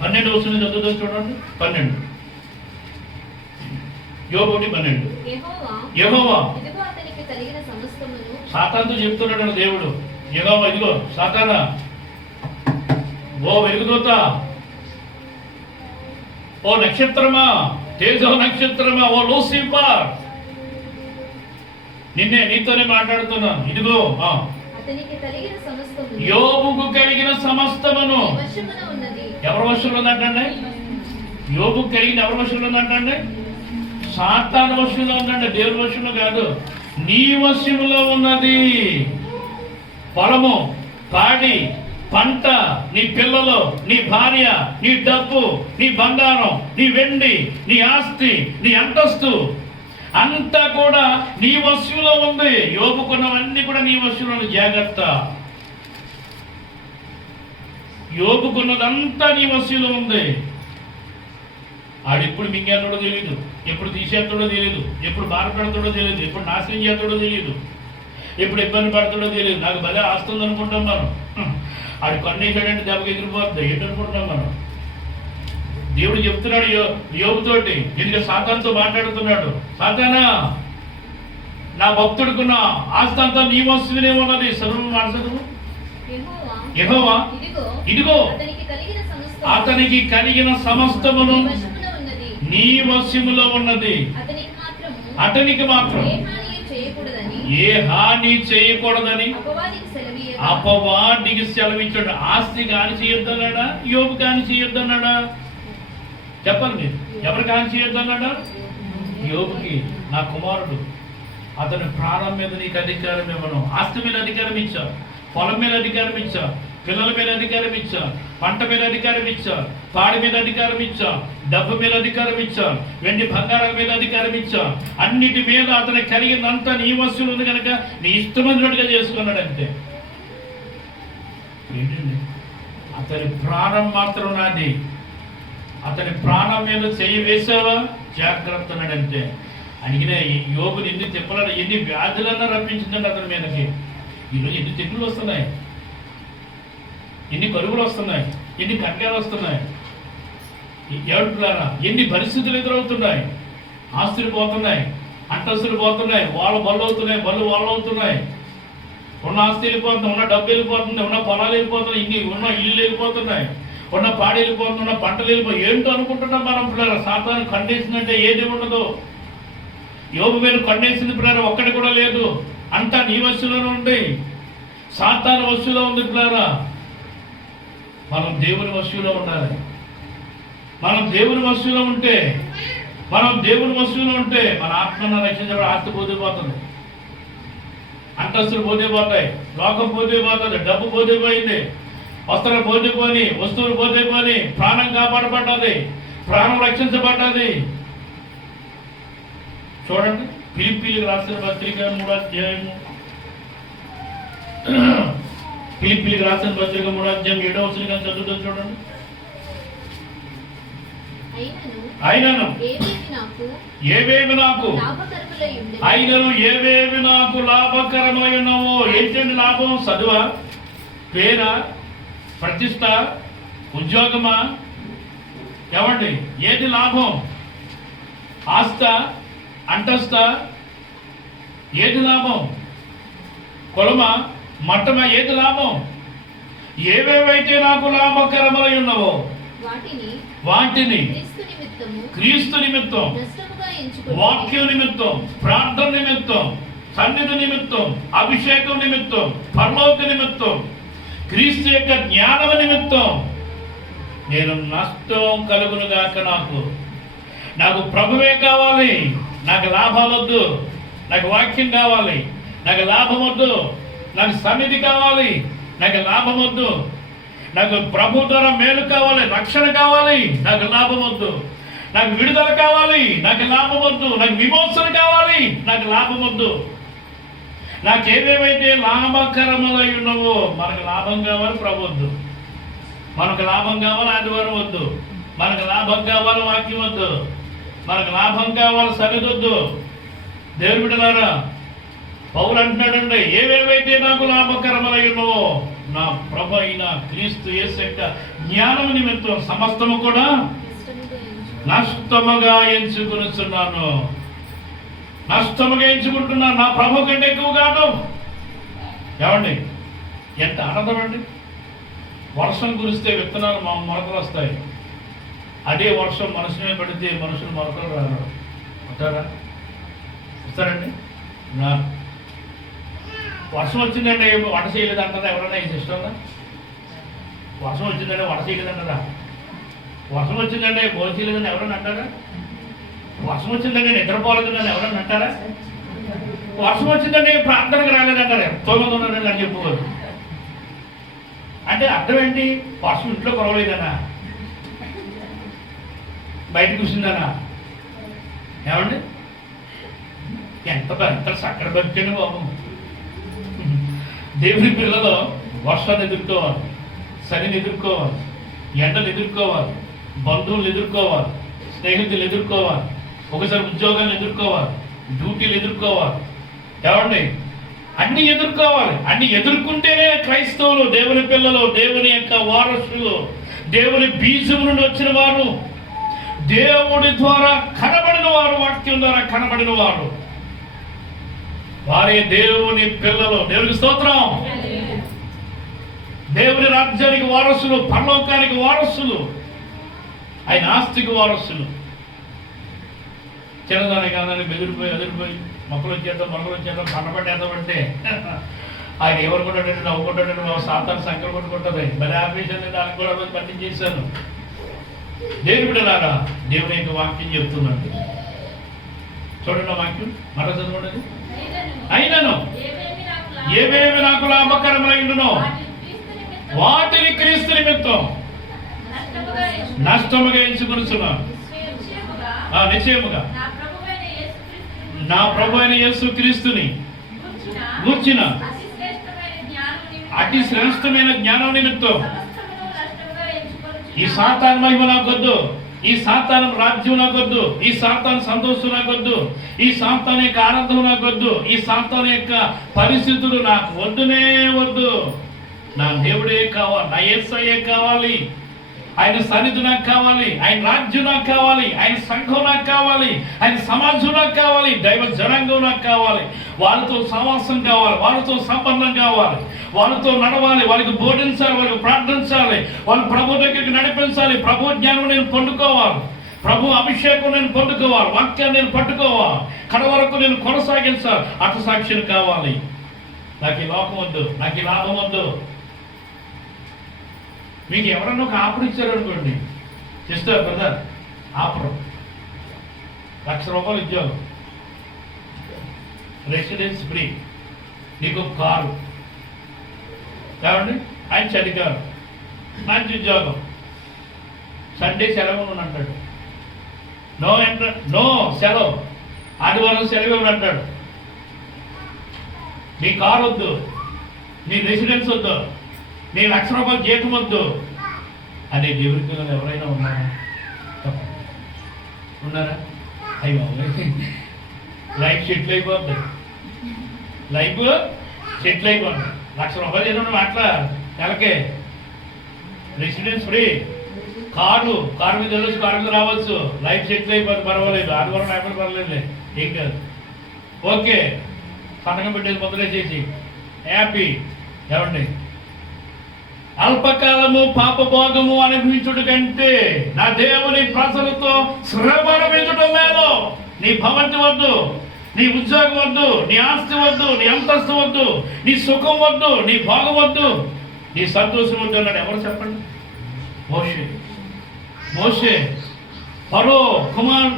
12వ వచనం చదువుతో చూడండి. 12 యోబు 1:12. యెహోవా సాతానుతో చెప్తున్నాడు దేవుడు. యెహోవా ఇదిగో సాతానా, ఓ వెలుగుదూత, ఓ నక్షత్రమా, తేజో నక్షత్రమా, ఓ లూసిఫర్, నీతోనే మాట్లాడుతున్నాను. ఇదిగో అతనికి కలిగిన సమస్తము యోబుకు కలిగిన సమస్తమును నీ వశమున ఉన్నది. ఎవరి వశంలో ఉందంటండి? యోబుకు కలిగిన ఎవరి వశంలో ఉందంటండి? సాతాను వశంలో ఉందండి, దేవుని వశంలో కాదు. నీ వశంలో ఉన్నది. పొలము, పాడి, పంట, నీ పిల్లలు, నీ భార్య, నీ డబ్బు, నీ బంగారం, నీ వెండి, నీ ఆస్తి, నీ అంతస్తు అంతా కూడా నీ వశంలో ఉంది. యోబుకున్నవన్నీ కూడా నీ వశంలో ఉంది. జాగ్రత్త. యోబుకున్నదంతా నీ వశంలో ఉంది. ఆడెప్పుడు మింగేస్తాడో తెలియదు, ఎప్పుడు తీసేస్తాడో తెలియదు, ఎప్పుడు బాధపడతాడో తెలియదు, ఎప్పుడు నాశనం చేస్తాడో తెలియదు, ఎప్పుడు ఇబ్బంది పడతాడో తెలియదు. నాకు భలే ఆస్తుంది అనుకుంటాం మనం. ఆడు కన్నేసాడంటే దెబ్బకి ఎగిరిపోతుంది ఏంటనుకుంటున్నాం మనం. దేవుడు చెప్తున్నాడు యోబుతోటి, ఎందుకంటే సాతానుతో మాట్లాడుతున్నాడు. సాతానా, నా భక్తుడుకున్న ఆస్తి అంతా నీ వస్తువునే ఉన్నది. సర్వం మనసు యెహోవా ఇదిగో అతనికి కలిగిన సమస్తమును నీ వశములో ఉన్నది. అతనికి మాత్రం ఏ హాని చేయకూడదని అపవాదికి సెలవిచ్చాడు. ఆస్తి కాని చేయొద్దన్నాడా? యోబు కాని చేయొద్దన్నాడా? చెప్పండి మీరు, ఎవరు కాని చేయొద్దన్నాడా? యోబుకి, నా కుమారుడు, అతని ప్రాణం మీద నీకు అధికారం ఇవ్వను. ఆస్తి మీద అధికారం ఇచ్చా, పొలం మీద అధికారం ఇచ్చా, పిల్లల మీద అధికారం ఇచ్చా, పంట మీద అధికారం ఇచ్చా, పాడి మీద అధికారం ఇచ్చా, డబ్బు మీద అధికారం ఇచ్చా, వెండి బంగారం మీద అధికారం ఇచ్చా. అన్నిటి మీద అతను కలిగిందంతా నీ వస్తువులు ఉంది కనుక నీ ఇష్టమైనట్టుగా చేసుకున్నాడు. అంతే. ఏంటండి? అతని ప్రాణం మాత్రం నాది. అతని ప్రాణం మీద చెయ్యి వేసావా జాగ్రత్త అన్నాడంతే. అడిగిన యోగుని ఎన్ని తిప్పలను, ఎన్ని వ్యాధులన్నా రప్పించిందండి అతని మీదకి. ఈరోజు ఎన్ని తెగులు వస్తున్నాయి, ఎన్ని కరువులు వస్తున్నాయి, ఎన్ని కట్యాలు వస్తున్నాయి, ఏడుపులారా ఎన్ని పరిస్థితులు ఎదురవుతున్నాయి. ఆస్తులు పోతున్నాయి, అంతస్తులు పోతున్నాయి, వాళ్ళ బళ్ళు అవుతున్నాయి, బళ్ళు వాళ్ళు అవుతున్నాయి. ఉన్న ఆస్తి వెళ్ళిపోతుంది, ఉన్న డబ్బు వెళ్ళిపోతుంది, ఉన్న పొలాలు వెళ్ళిపోతున్నాయి, ఇన్ని ఉన్న ఇల్లు వెళ్ళిపోతున్నాయి, ఉన్న పాడి వెళ్ళిపోతుంది, ఉన్న పంటలు వెళ్ళిపోయి. ఏంటో అనుకుంటున్నాం మనం పిల్లలు. సాతాను ఖండేసిందంటే ఏది ఉండదు. యోబు మీద ఖండేసింది పిల్లలు ఒక్కటి కూడా లేదు. అంతా నీ వశంలోనే ఉంది. సాతాను వశంలో ఉంది పిల్లరా. మనం దేవుని వశంలో ఉండాలి. మనం దేవుని వశంలో ఉంటే, మన ఆత్మను రక్షించబడి ఆస్తి పోతే అంతస్తులు పోతే పోతాయి, లోకం పోతే పోతుంది, డబ్బు పోతే పోయింది, వస్త్రాలు పోతే పోని, వస్తువులు పోతే పోని, ప్రాణం కాపాడబడ్డది, ప్రాణం రక్షించబడ్డది. చూడండి, ఫిలిప్పీలకు రాసిన పత్రిక 3వ అధ్యాయము, ఫిలిప్పీలకు రాసిన పత్రిక 3వ అధ్యాయం 7వ వచనం చదువుతుంది చూడండి. అయినను ఏవేవి నాకు లాభకరమై ఉన్నావో. ఏంటండి లాభం? చదువా, పేరా, ప్రతిష్ట, ఉద్యోగమా? ఏమండి ఏది లాభం? ఆస్త, అంతస్త? ఏది లాభం? కులమా, మట్టమా? ఏది లాభం? ఏవేవైతే నాకు లాభకరమై ఉన్నావో వాటిని క్రీస్తు నిమిత్తం, వాక్యం నిమిత్తం, ప్రార్థన నిమిత్తం, సన్నిధి నిమిత్తం, అభిషేకం నిమిత్తం, పరలోక నిమిత్తం, క్రీస్తు యొక్క జ్ఞానం నిమిత్తం నేను నష్టం కలుగును గాక. నాకు ప్రభువే కావాలి. నాకు లాభం వద్దు. నాకు వాక్యం కావాలి. నాకు లాభం వద్దు. నాకు సన్నిధి కావాలి. నాకు లాభం వద్దు. నాకు ప్రభు ద్వారా మేలు కావాలి, రక్షణ కావాలి. నాకు లాభం వద్దు. నాకు విడుదల కావాలి. నాకు లాభం వద్దు. నాకు విమోచన కావాలి. నాకు లాభం వద్దు. నాకేవేవైతే లాభకరములై ఉన్నావో, మనకు లాభం కావాలి ప్రభు వద్దు. మనకు లాభం కావాలి ఆదివారం వద్దు. మనకు లాభం కావాలి వాక్యం వద్దు. మనకు లాభం కావాలి సన్నిధి వద్దు. దేవుని బిడ్డలారా, పౌలు అంటున్నాడండి, ఏవేవైతే నాకు లాభకరములై ఉన్నావో నా ప్రభు అయిన క్రీస్తు యేసు యొక్క జ్ఞానం నిమిత్తం సమస్తము కూడా నష్టముగా ఎంచుకున్నాను. నా ప్రభు కంటే ఎక్కువ కాదు. ఏమండి ఎంత ఆనందం అండి. వర్షం కురిస్తే విత్తనాలు మొలకలు వస్తాయి. అదే వర్షం మనుషులే పడితే మనుషులు మొలకలు వస్తారా? వస్తారండి? వర్షం వచ్చిందంటే వంట చేయలేదు అంటారా ఎవరన్నా ఈ సిస్టంలో? వర్షం వచ్చిందంటే వంట చేయలేదు అంటారా? వర్షం వచ్చిందంటే భోజనం చేయలేదని ఎవరన్నా అంటారా? వర్షం వచ్చిందంటే నిద్రపోలేదని ఎవరన్నా అంటారా? వర్షం వచ్చిందంటే ప్రార్థనకు రాలేదంటారు. ఎంతో మంది ఉన్నారని అని చెప్పుకోరు. అంటే అర్థం ఏంటి? వర్షం ఇంట్లో కురవలేదనా, బయట కూర్చుందనా? ఏమండి ఎంత చక్కటి బతికండి బాబు. దేవుని పిల్లలు వర్షాన్ని ఎదుర్కోవాలి, చలిని ఎదుర్కోవాలి, ఎండలు ఎదుర్కోవాలి, బంధువులు ఎదుర్కోవాలి, స్నేహితులు ఎదుర్కోవాలి, ఒకసారి ఉద్యోగాలు ఎదుర్కోవాలి, డ్యూటీలు ఎదుర్కోవాలి. ఏమండి అన్ని ఎదుర్కోవాలి. అన్ని ఎదుర్కొంటేనే క్రైస్తవులు, దేవుని పిల్లలు, దేవుని యొక్క వారసులు, దేవుని బీజం నుండి వచ్చిన వారు, దేవుడి ద్వారా కనబడిన వారు, వాక్యం ద్వారా కనబడిన వారు, వారే దేవుని పిల్లలు. దేవునికి స్తోత్రం. దేవుని రాజ్యానికి వారసులు, పరలోకానికి వారసులు, ఆయన ఆస్తికి వారసులు. చిన్నదాని కాదని ఎదిరిపోయి మొక్కలు వచ్చేద్దాం, మొక్కలు వచ్చేద్దాం, పండబట్టేద్దామంటే ఆయన ఎవరుకుంటాడంటే నవ్వుకుంటాడంటే సాతాను సంకలు కొట్టుకుంటుంది. మరి ఆపరేషన్ దానికి కూడా పట్టించేశాను. దేవుని బిడ్డలారా, దేవుని యొక్క వాక్యం చెప్తుందండి. చూడండి ఆ వాక్యం మరో చదవండి. అయినను ఏవేవి నాకు లాభకరమైనను వాటిని క్రీస్తు నిమిత్తం నష్టముగా ఎంచుకొనుచున్నాను. నిశ్చయముగా నా ప్రభు అయిన యేసు క్రీస్తుని గూర్చిన అతి శ్రేష్టమైన జ్ఞానం నిమిత్తం ఈ సాతాను మహిమ నాకొద్దు, ఈ సాతాను రాజ్యం నాకొద్దు, ఈ సాతాను సంతోషం నాకొద్దు, ఈ సాతాను యొక్క ఆనందం నాకొద్దు, ఈ సాతాను యొక్క పరిస్థితులు నాకు వద్దునే వద్దు. నా దేవుడే కావాలి, నా యేసయ్యే కావాలి, ఆయన సన్నిధి నాకు కావాలి, ఆయన రాజ్యం నాకు కావాలి, ఆయన సంఘం నాకు కావాలి, ఆయన సమాజం నాకు కావాలి, దైవ జనాంగం నాకు కావాలి. వాళ్ళతో సహవాసం కావాలి, వాళ్ళతో సంబంధం కావాలి, వాళ్ళతో నడవాలి, వాళ్ళకి బోధించాలి, వాళ్ళకి ప్రార్థించాలి, వాళ్ళు ప్రభు దగ్గరికి నడిపించాలి. ప్రభు జ్ఞానం నేను పొందుకోవాలి, ప్రభు అభిషేకం నేను పొందుకోవాలి, వాక్యాన్ని నేను పట్టుకోవాలి, కడ వరకు నేను కొనసాగించాలి. అటు సాక్షిని కావాలి. నాకు ఈ లోకం వద్దు, నాకు ఈ లాభం వద్దు. మీకు ఎవరన్నా ఒక ఆఫర్ ఇచ్చారనుకోండి, సిస్టర్ బ్రదర్ ఆఫర్ ₹1,00,000 ఉద్యోగం, రెసిడెన్స్ ఫ్రీ, నీకు కారు, కావండి ఆయన చదివారు, మంచి ఉద్యోగం, సండే సెలవు అంటాడు, నో సెలవు, ఆదివారం సెలవు అంటాడు. నీ కారు వద్దు, నీ రెసిడెన్స్ వద్దు, నీ ₹1,00,000 జీతం వద్దు అనే దేవుడి పిల్లలు ఎవరైనా ఉన్నారా? ఉన్నారా? అయ్యో లైఫ్ సెటిల్ అయిపోద్ది, లైఫ్ సెటిల్ అయిపోద్ది. ₹1,00,000 ఏదో అట్లా నెలకే, రెసిడెన్స్ ఫ్రీ, కారు మీద వెళ్ళొచ్చు, కారు మీద రావచ్చు, లైఫ్ సెటిల్ అయిపోద్ది. పర్వాలేదు, ఆదివారం లేకపోతే పర్వాలేదు, ఏం కాదు, ఓకే. సంతకం పెట్టేసి మొదలేసేసి హ్యాపీ. ఏమండి అల్పకాలము పాపభోగము అనుభవించుట కంటే నా దేవుని ప్రజలతో శ్రమ అనుభవించడం మేలు. నీ భవంతి వద్దు, నీ ఉద్యోగం వద్దు, నీ ఆస్తి వద్దు, నీ అంతస్తు వద్దు, నీ సుఖం వద్దు, నీ భోగం వద్దు, నీ సంతోషం వద్దు అన్నాడు. ఎవరు చెప్పండి? మోషే ఫరో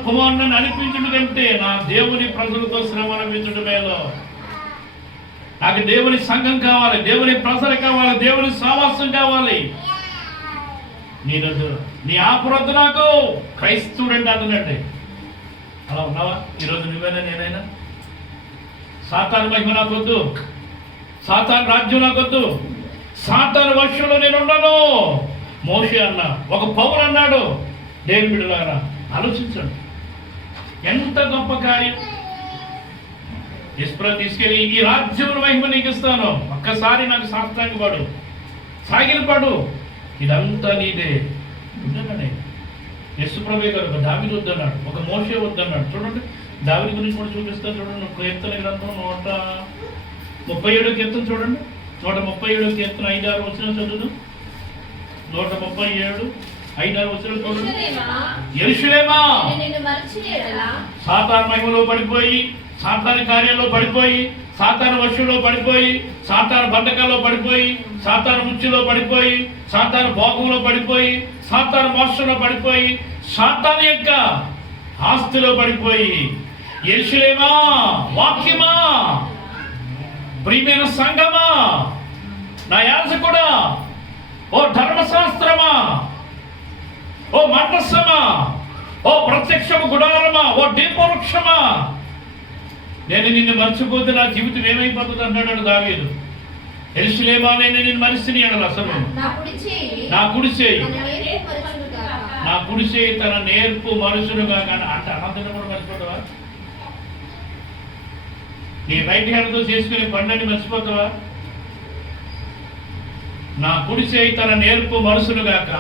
కుమారుని అనిపించడం కంటే నా దేవుని ప్రజలతో శ్రమ అనుభవించడం మేలు. నాకు దేవుని సంఘం కావాలి, దేవుని ప్రజలు కావాలి, దేవుని సావాసం కావాలి. నేను నీ ఆపురద్దు, నాకు క్రైస్తవుడంటే అతనండి. అలా ఉన్నావా ఈరోజు? నువ్వేనా నేనైనా? సాతాను మహిమ నాకొద్దు, సాతాను రాజ్యం నాకొద్దు, సాతాను వశంలో నేను ఉన్నాను. మోషే అన్న, ఒక పౌలు అన్నాడు. దేవుని బిడ్డలారా ఆలోచించండి, ఎంత గొప్ప కార్యం. ఇస్ప్రా తీసుకెళ్ళి ఈ రాజ్యం మహిమ నీకు ఇస్తాను, ఒక్కసారి నాకు సాష్టాంగ పడు, సాగిలపడు, ఇదంతా నీదే. యేసుప్రభువే గారు దావీదు వద్దన్నాడు, ఒక మోషే వద్దన్నాడు. చూడండి దావీదు గురించి కూడా చూపిస్తాను. చూడండి కీర్తన గ్రంథం 137 కీర్తన చూడండి. 137 కీర్తన 5-6 వచనం చదువు. 137 5-6 వచనం చూడండి. యెరూషలేమా సాతాను మహిమలో పడిపోయి, సాతాను కార్యాల్లో పడిపోయి, సాతాను వశంలో పడిపోయి, సాతాను బంధకాల్లో పడిపోయి, సాతాను ముచ్చులో పడిపోయి, సాతాను భోగంలో పడిపోయి, సాతాను మోసంలో పడిపోయి, సాతాను యొక్క ఆస్తిలో పడిపోయి, యెరూషలేమా వాక్యమా, ప్రియమైన సంఘమా, నా యాజకుడా, ఓ ధర్మశాస్త్రమా, ఓ మండసమా, ఓ ప్రత్యక్షము గుడారమా, ఓ దీపవృక్షమా, నేను నిన్ను మర్చిపోతే నా జీవితం ఏమైపోతుంది అన్నాడు దావీదు. యెరూషలేమా, నేను నిన్ను మరిసిని అన్నాడు. అసలు నా కుడి చేయి నా కుడి చేయి తన నేర్పు మనుషులుగా కానీ అంటే అనంతరం కూడా మర్చిపోతావా? నీ రైట్ హ్యాండ్తో చేసుకునే పనులని మర్చిపోతావా? నా కుడి చేయి తన నేర్పు మనుషులుగాక,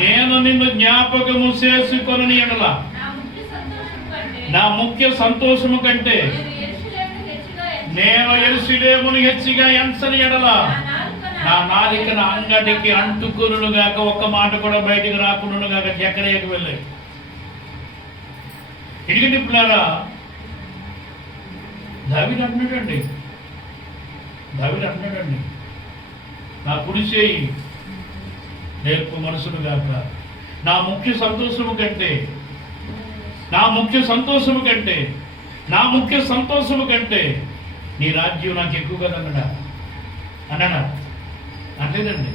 నేను నిన్ను జ్ఞాపకము చేసుకొనని ఎడల నా ముఖ్య సంతోషము కంటే నేను యెరూషలేమును హెచ్చిగా ఎంచని ఎడల నా నాలికన అంగడికి అంటుకును గాక, ఒక్క మాట కూడా బయటికి రాకుండా గాక, ఎక్కడికి వెళ్ళాయి. ఎందుకంటే ఇప్పుడారా దావీదు అంటున్నాడండి, నా కుడి చేయి నేర్పు మనసును గాక, నా ముఖ్య సంతోషము కంటే నీ రాజ్యం నాకు ఎక్కువ కదా అన్నాడా? అంటేదండి.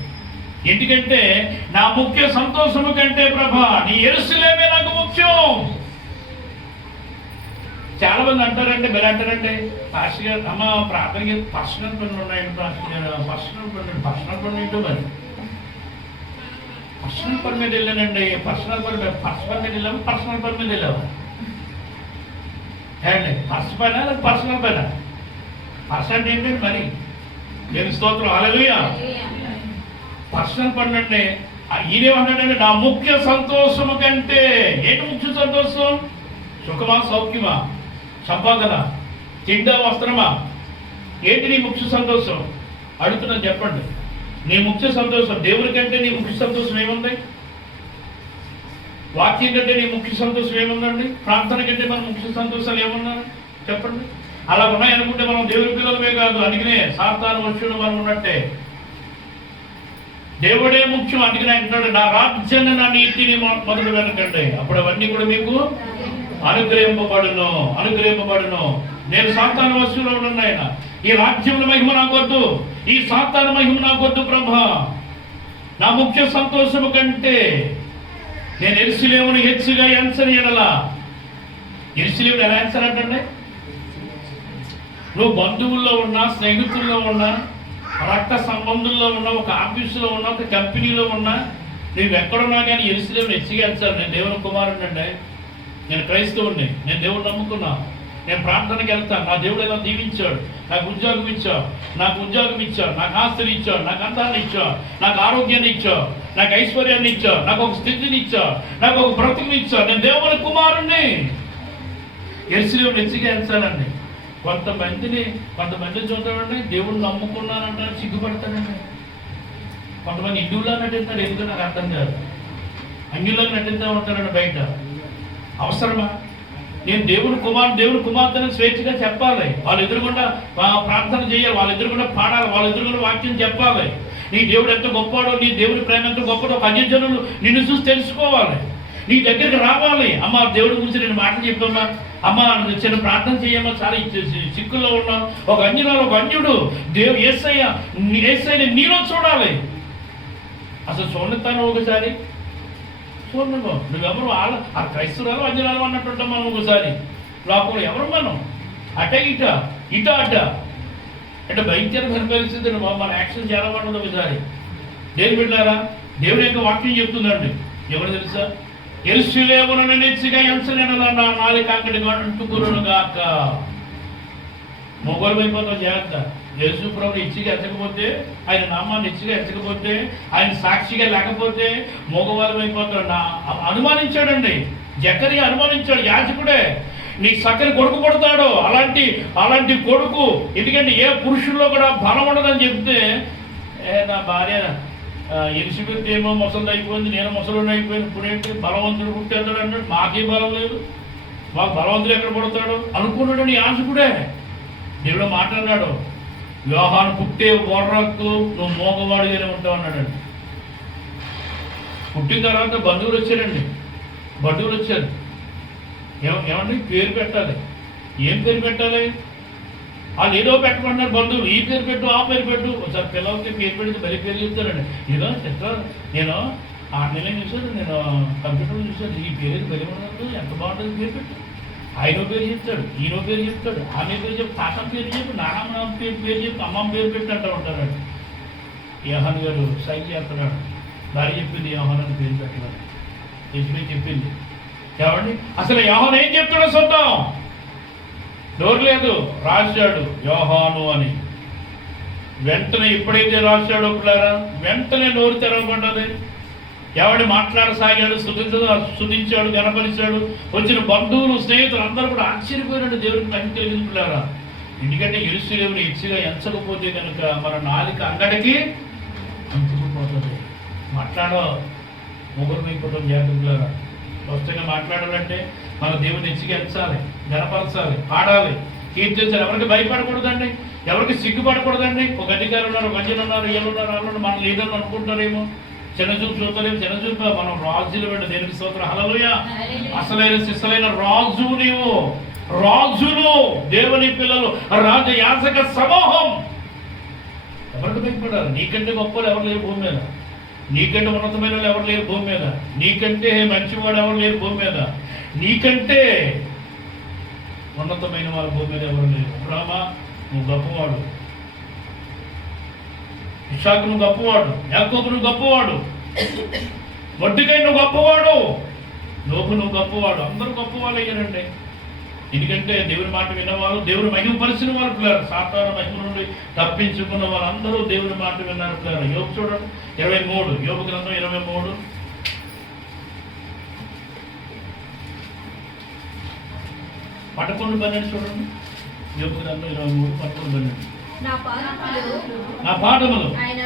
ఎందుకంటే నా ముఖ్య సంతోషము కంటే ప్రభా నీ యెరూషలేమే నాకు ముఖ్యం. చాలా మంది అంటారంటే, మీరు అంటారంటే, పాస్టర్ గారు అమ్మ ప్రార్థనకి పర్సనల్ పనులు ఉన్నాయండి పాస్టర్ గారు, పర్సనల్ పనులు ఏంటో మరి పర్సనల్ పని మీద వెళ్ళానండి, పర్సనల్ పని మీద వెళ్ళాము, పర్సనల్ పని మీద వెళ్ళాము అండి. పర్సనల్ పైన పర్సనల్ ఏంటండి మరి? నేను స్తోత్రం, హల్లెలూయా. పర్సనల్ పని అంటే ఈయనేమన్నాడంటే నా ముఖ్య సంతోషము కంటే. ఏంటి ముఖ్య సంతోషం? సుఖమా, సౌఖ్యమా, సంపాదన, తిండా, వస్త్రమా? ఏంటి నీ ముఖ్య సంతోషం అడుగుతున్నాను, చెప్పండి. నీ ముఖ్య సంతోషం దేవుడి కంటే నీ ముఖ్య సంతోషం ఏముంది? వాక్యం కంటే నీ ముఖ్య సంతోషం ఏముందండి? ప్రార్థన కంటే మన ముఖ్య సంతోషాలు ఏమున్నారు చెప్పండి? అలా ఉన్నాయనుకుంటే మనం దేవుడి పిల్లలమే కాదు, అందుకనే సాతాను వశంలో మనం ఉన్నట్టే. దేవుడే ముఖ్యం, అందుకనే అంటున్నాడు నా రాజ్యాన్ని నా నీతిని మొదలు వెనకండి, అప్పుడు అవన్నీ కూడా మీకు అనుగ్రహింపబడును. నేను సాతాను వశంలో ఉన్నాను ఆయన. ఈ రాజ్యముల మహిమ నాకొద్దు, ఈ సాతాను మహిమ నాకొద్దు ప్రభా. నా ముఖ్య సంతోషము కంటే నేను యెరూషలేమును హెచ్చుగా ఎంచని ఎడల. యెరూషలేమును ఎలా ఎంచాలంటే, నువ్వు బంధువుల్లో ఉన్నా, స్నేహితుల్లో ఉన్నా, రక్త సంబంధుల్లో ఉన్నా, ఒక ఆఫీసులో ఉన్నా, ఒక కంపెనీలో ఉన్నా, నువ్వు ఎక్కడున్నా కానీ యెరూషలేమును హెచ్చుగా ఎంచాలి. నేను దేవుని కుమారుడు అండి, నేను క్రైస్తవుడిని, నేను దేవుడు నమ్ముకున్నా, నేను ప్రార్థనకి వెళ్తాను, నా దేవుడు ఎలా దీవించాడు, నాకు ఉద్యోగం ఇచ్చావు, నాకు ఆస్తులు ఇచ్చావు, నాకు అందాన్ని ఇచ్చావు, నాకు ఆరోగ్యాన్ని ఇచ్చావు, నాకు ఐశ్వర్యాన్ని ఇచ్చావు, నాకు ఒక స్థితిని ఇచ్చావు, నాకు ఒక బ్రతుకుని ఇచ్చావు, నేను దేవుని కుమారుణ్ణి. యెరూషలేమును హెచ్చుగా ఎంచాలండి. కొంతమంది చూద్దామండి, దేవుడిని నమ్ముకున్నానంటారు, సిగ్గుపడతానండి. కొంతమంది హిందువులా నటిస్తారు, ఎందుకు నాకు అర్థం కాదు. అంగిల్లోకి నటిస్తూ ఉంటారండి బయట. అవసరమా? నేను దేవుని కుమార్తెను స్వేచ్ఛగా చెప్పాలి, వాళ్ళు ఎదురుగుండా ప్రార్థన చేయాలి, వాళ్ళు ఎదురుగుండా పాడాలి, వాళ్ళ ఎదురుగుండా వాక్యం చెప్పాలి. నీ దేవుడు ఎంత గొప్పవాడో, నీ దేవుడి ప్రేమ ఎంత గొప్పదో ఒక అన్యజనులు నిన్ను చూసి తెలుసుకోవాలి, నీ దగ్గరికి రావాలి. అమ్మ దేవుడి గురించి నేను మాటలు చెప్పమ్మా, అమ్మ చిన్న ప్రార్థన చేయమ్మా, చాలా చిక్కుల్లో ఉన్నాం. ఒక అన్యుడు యేసయ్యని నీలో చూడాలి. అసలు చూడతాను ఒకసారి, చూడను. నువ్వెవరు ఆ క్రైస్తవురాలు అంజనాలు అన్నట్టుంటాం మనం. ఒకసారి లోపల ఎవరు మనం? అట ఇట అట అంటే భయంకరమైన పరిస్థితి. మన యాక్షన్ చాలా పడుతుంది ఒకసారి. దేవుడు బిడ్డారా, దేవుడి యొక్క వాక్యం చెప్తుందండి. ఎవరు తెలుసా? యెరూషలేమును హెచ్చుగా ఎంచని ఎడల నా నాలుక అంగడికి అంటుకును గాక. మొగోలు అయిపోతాం, జాగ్రత్త. యేసు ప్రభువుని హెచ్చుగా ఎంచకపోతే, ఆయన నామాన్ని హెచ్చుగా ఎంచకపోతే, ఆయన సాక్షిగా లేకపోతే మగవాళ్ళం అయిపోతాడు. అనుమానించాడండి జకరియా, అనుమానించాడు. యాజకుడే నీకు చక్కని కొడుకు పుడతాడు, అలాంటి కొడుకు. ఎందుకంటే ఏ పురుషుల్లో కూడా బలం ఉండదని చెప్తే, నా భార్య ఎలిజబెత్ ఏమో ముసలి అయిపోయింది, నేను ముసలిని అయిపోయింది, ఇప్పుడేంటి బలవంతుడు పుట్టాడు అన్నాడు. మాకే బలం లేదు, మాకు బలవంతుడు ఎక్కడ పడతాడు అనుకున్నాడు నీ యాజకుడే. దేవుడు మాట్లాడినాడు, యోహాను పుట్టే వరకు నువ్వు మోగవాడిగానే ఉంటావు అన్నాడండి. పుట్టిన తర్వాత బంధువులు వచ్చారండి, బంధువులు వచ్చారు. ఏమండి పేరు పెట్టాలి. ఏం పేరు పెట్టాలి? వాళ్ళు ఏదో పెట్టమన్నారు బంధువులు, ఈ పేరు పెట్టు ఆ పేరు పెట్టు. ఒకసారి పిల్లలకి పేరు పెడితే బలి పేరు చెప్తారండి. ఏదో చెప్తారు. నేను 6 నెలలు చూసాను, నేను కంప్యూటర్లో చూసాను, ఈ పేరు బలి ఉండదు, ఎంత బాగుంటుంది పేరు పెట్టు. ఆయనో పేరు చెప్తాడు, ఈయనో పేరు చెప్తాడు, ఆమె పేరు చెప్పు, తాత పేరు చెప్పు, నాన్నమ్మ పేరు చెప్పు, అమ్మమ్మ పేరు పెట్టి అంటూ ఉంటారండి. యోహాను గారు సైన్ చేస్తున్నాడు. భార్య చెప్పింది యోహాను అని పేరు పెట్టాలని. యెషువే చెప్పింది. ఏమండి అసలు యోహాను ఏం చెప్తాడో చూద్దాం. నోరు లేదు, రాశాడు యోహాను అని. వెంటనే ఎప్పుడైతే రాశాడో పిల్లారా, వెంటనే నోరు తెరవబడ్డది. ఎవడి మాట్లాడసాగాడు, స్తుతించాడు, గణపరిచాడు. వచ్చిన బంధువులు, స్నేహితులు అందరూ కూడా ఆశ్చర్యపోయినట్టు దేవుడికి మహిమ కలిగించుకున్నారా. ఎందుకంటే యెరూషలేమును హెచ్చుగా ఎంచకపోతే కనుక మన నాలుక అంగడికి అంచుకుపోతుంది. మాట్లాడో ముగ్గురు మీకోవడం జాగ్రత్తలారా. స్పష్టంగా మాట్లాడాలంటే మన దేవుని హెచ్చుగా ఎంచాలి, గణపరచాలి, పాడాలి, కీర్తించాలి. ఎవరికి భయపడకూడదండి, ఎవరికి సిగ్గుపడకూడదండి. ఒక అధికారులు ఉన్నారు, ఒక అజ్జలు ఉన్నారు, ఏళ్ళున్నారు, వాళ్ళు మన లీడర్లు అనుకుంటారేమో. చిన్నచూపు చూస్తలేము, చిన్నచూపు. మనం రాజులు వెంట దేవునికి స్తోత్రం, హల్లెలూయా. అసలైన శిస్సులైన రాజు నీవు, రాజులు, దేవుని పిల్లలు, రాజయాజక సమూహం. ఎవరికి భయపడాలి? నీకంటే గొప్పలు ఎవరు లేరు భూమి మీద, నీకంటే ఉన్నతమైన వాళ్ళు ఎవరు లేరు భూమి మీద, నీకంటే మంచివాడు ఎవరు లేరు భూమి మీద, నీకంటే ఉన్నతమైన వాళ్ళ భూమి మీద ఎవరు లేరు. అబ్రామా నువ్వు గొప్పవాడు, ఇస్సాకు నువ్వు గొప్పవాడు, యాకోబు నువ్వు గొప్పవాడు, మొర్దెకై నువ్వు గొప్పవాడు, నోబు నువ్వు గొప్పవాడు. అందరూ గొప్పవాళ్ళు అయ్యారండి. ఎందుకంటే దేవుని మాట విన్నవాళ్ళు, దేవుని మహిమపరిచిన వాళ్ళు పిల్లలు, సాతాను మహిమ నుండి తప్పించుకున్న వాళ్ళందరూ దేవుని మాట విన్నారు పిల్లలు. యోబు చూడండి 23, యోబు గ్రంథం 23 11-12 చూడండి. యోబు గ్రంథం 23 11-12. నా పాదములు ఆయన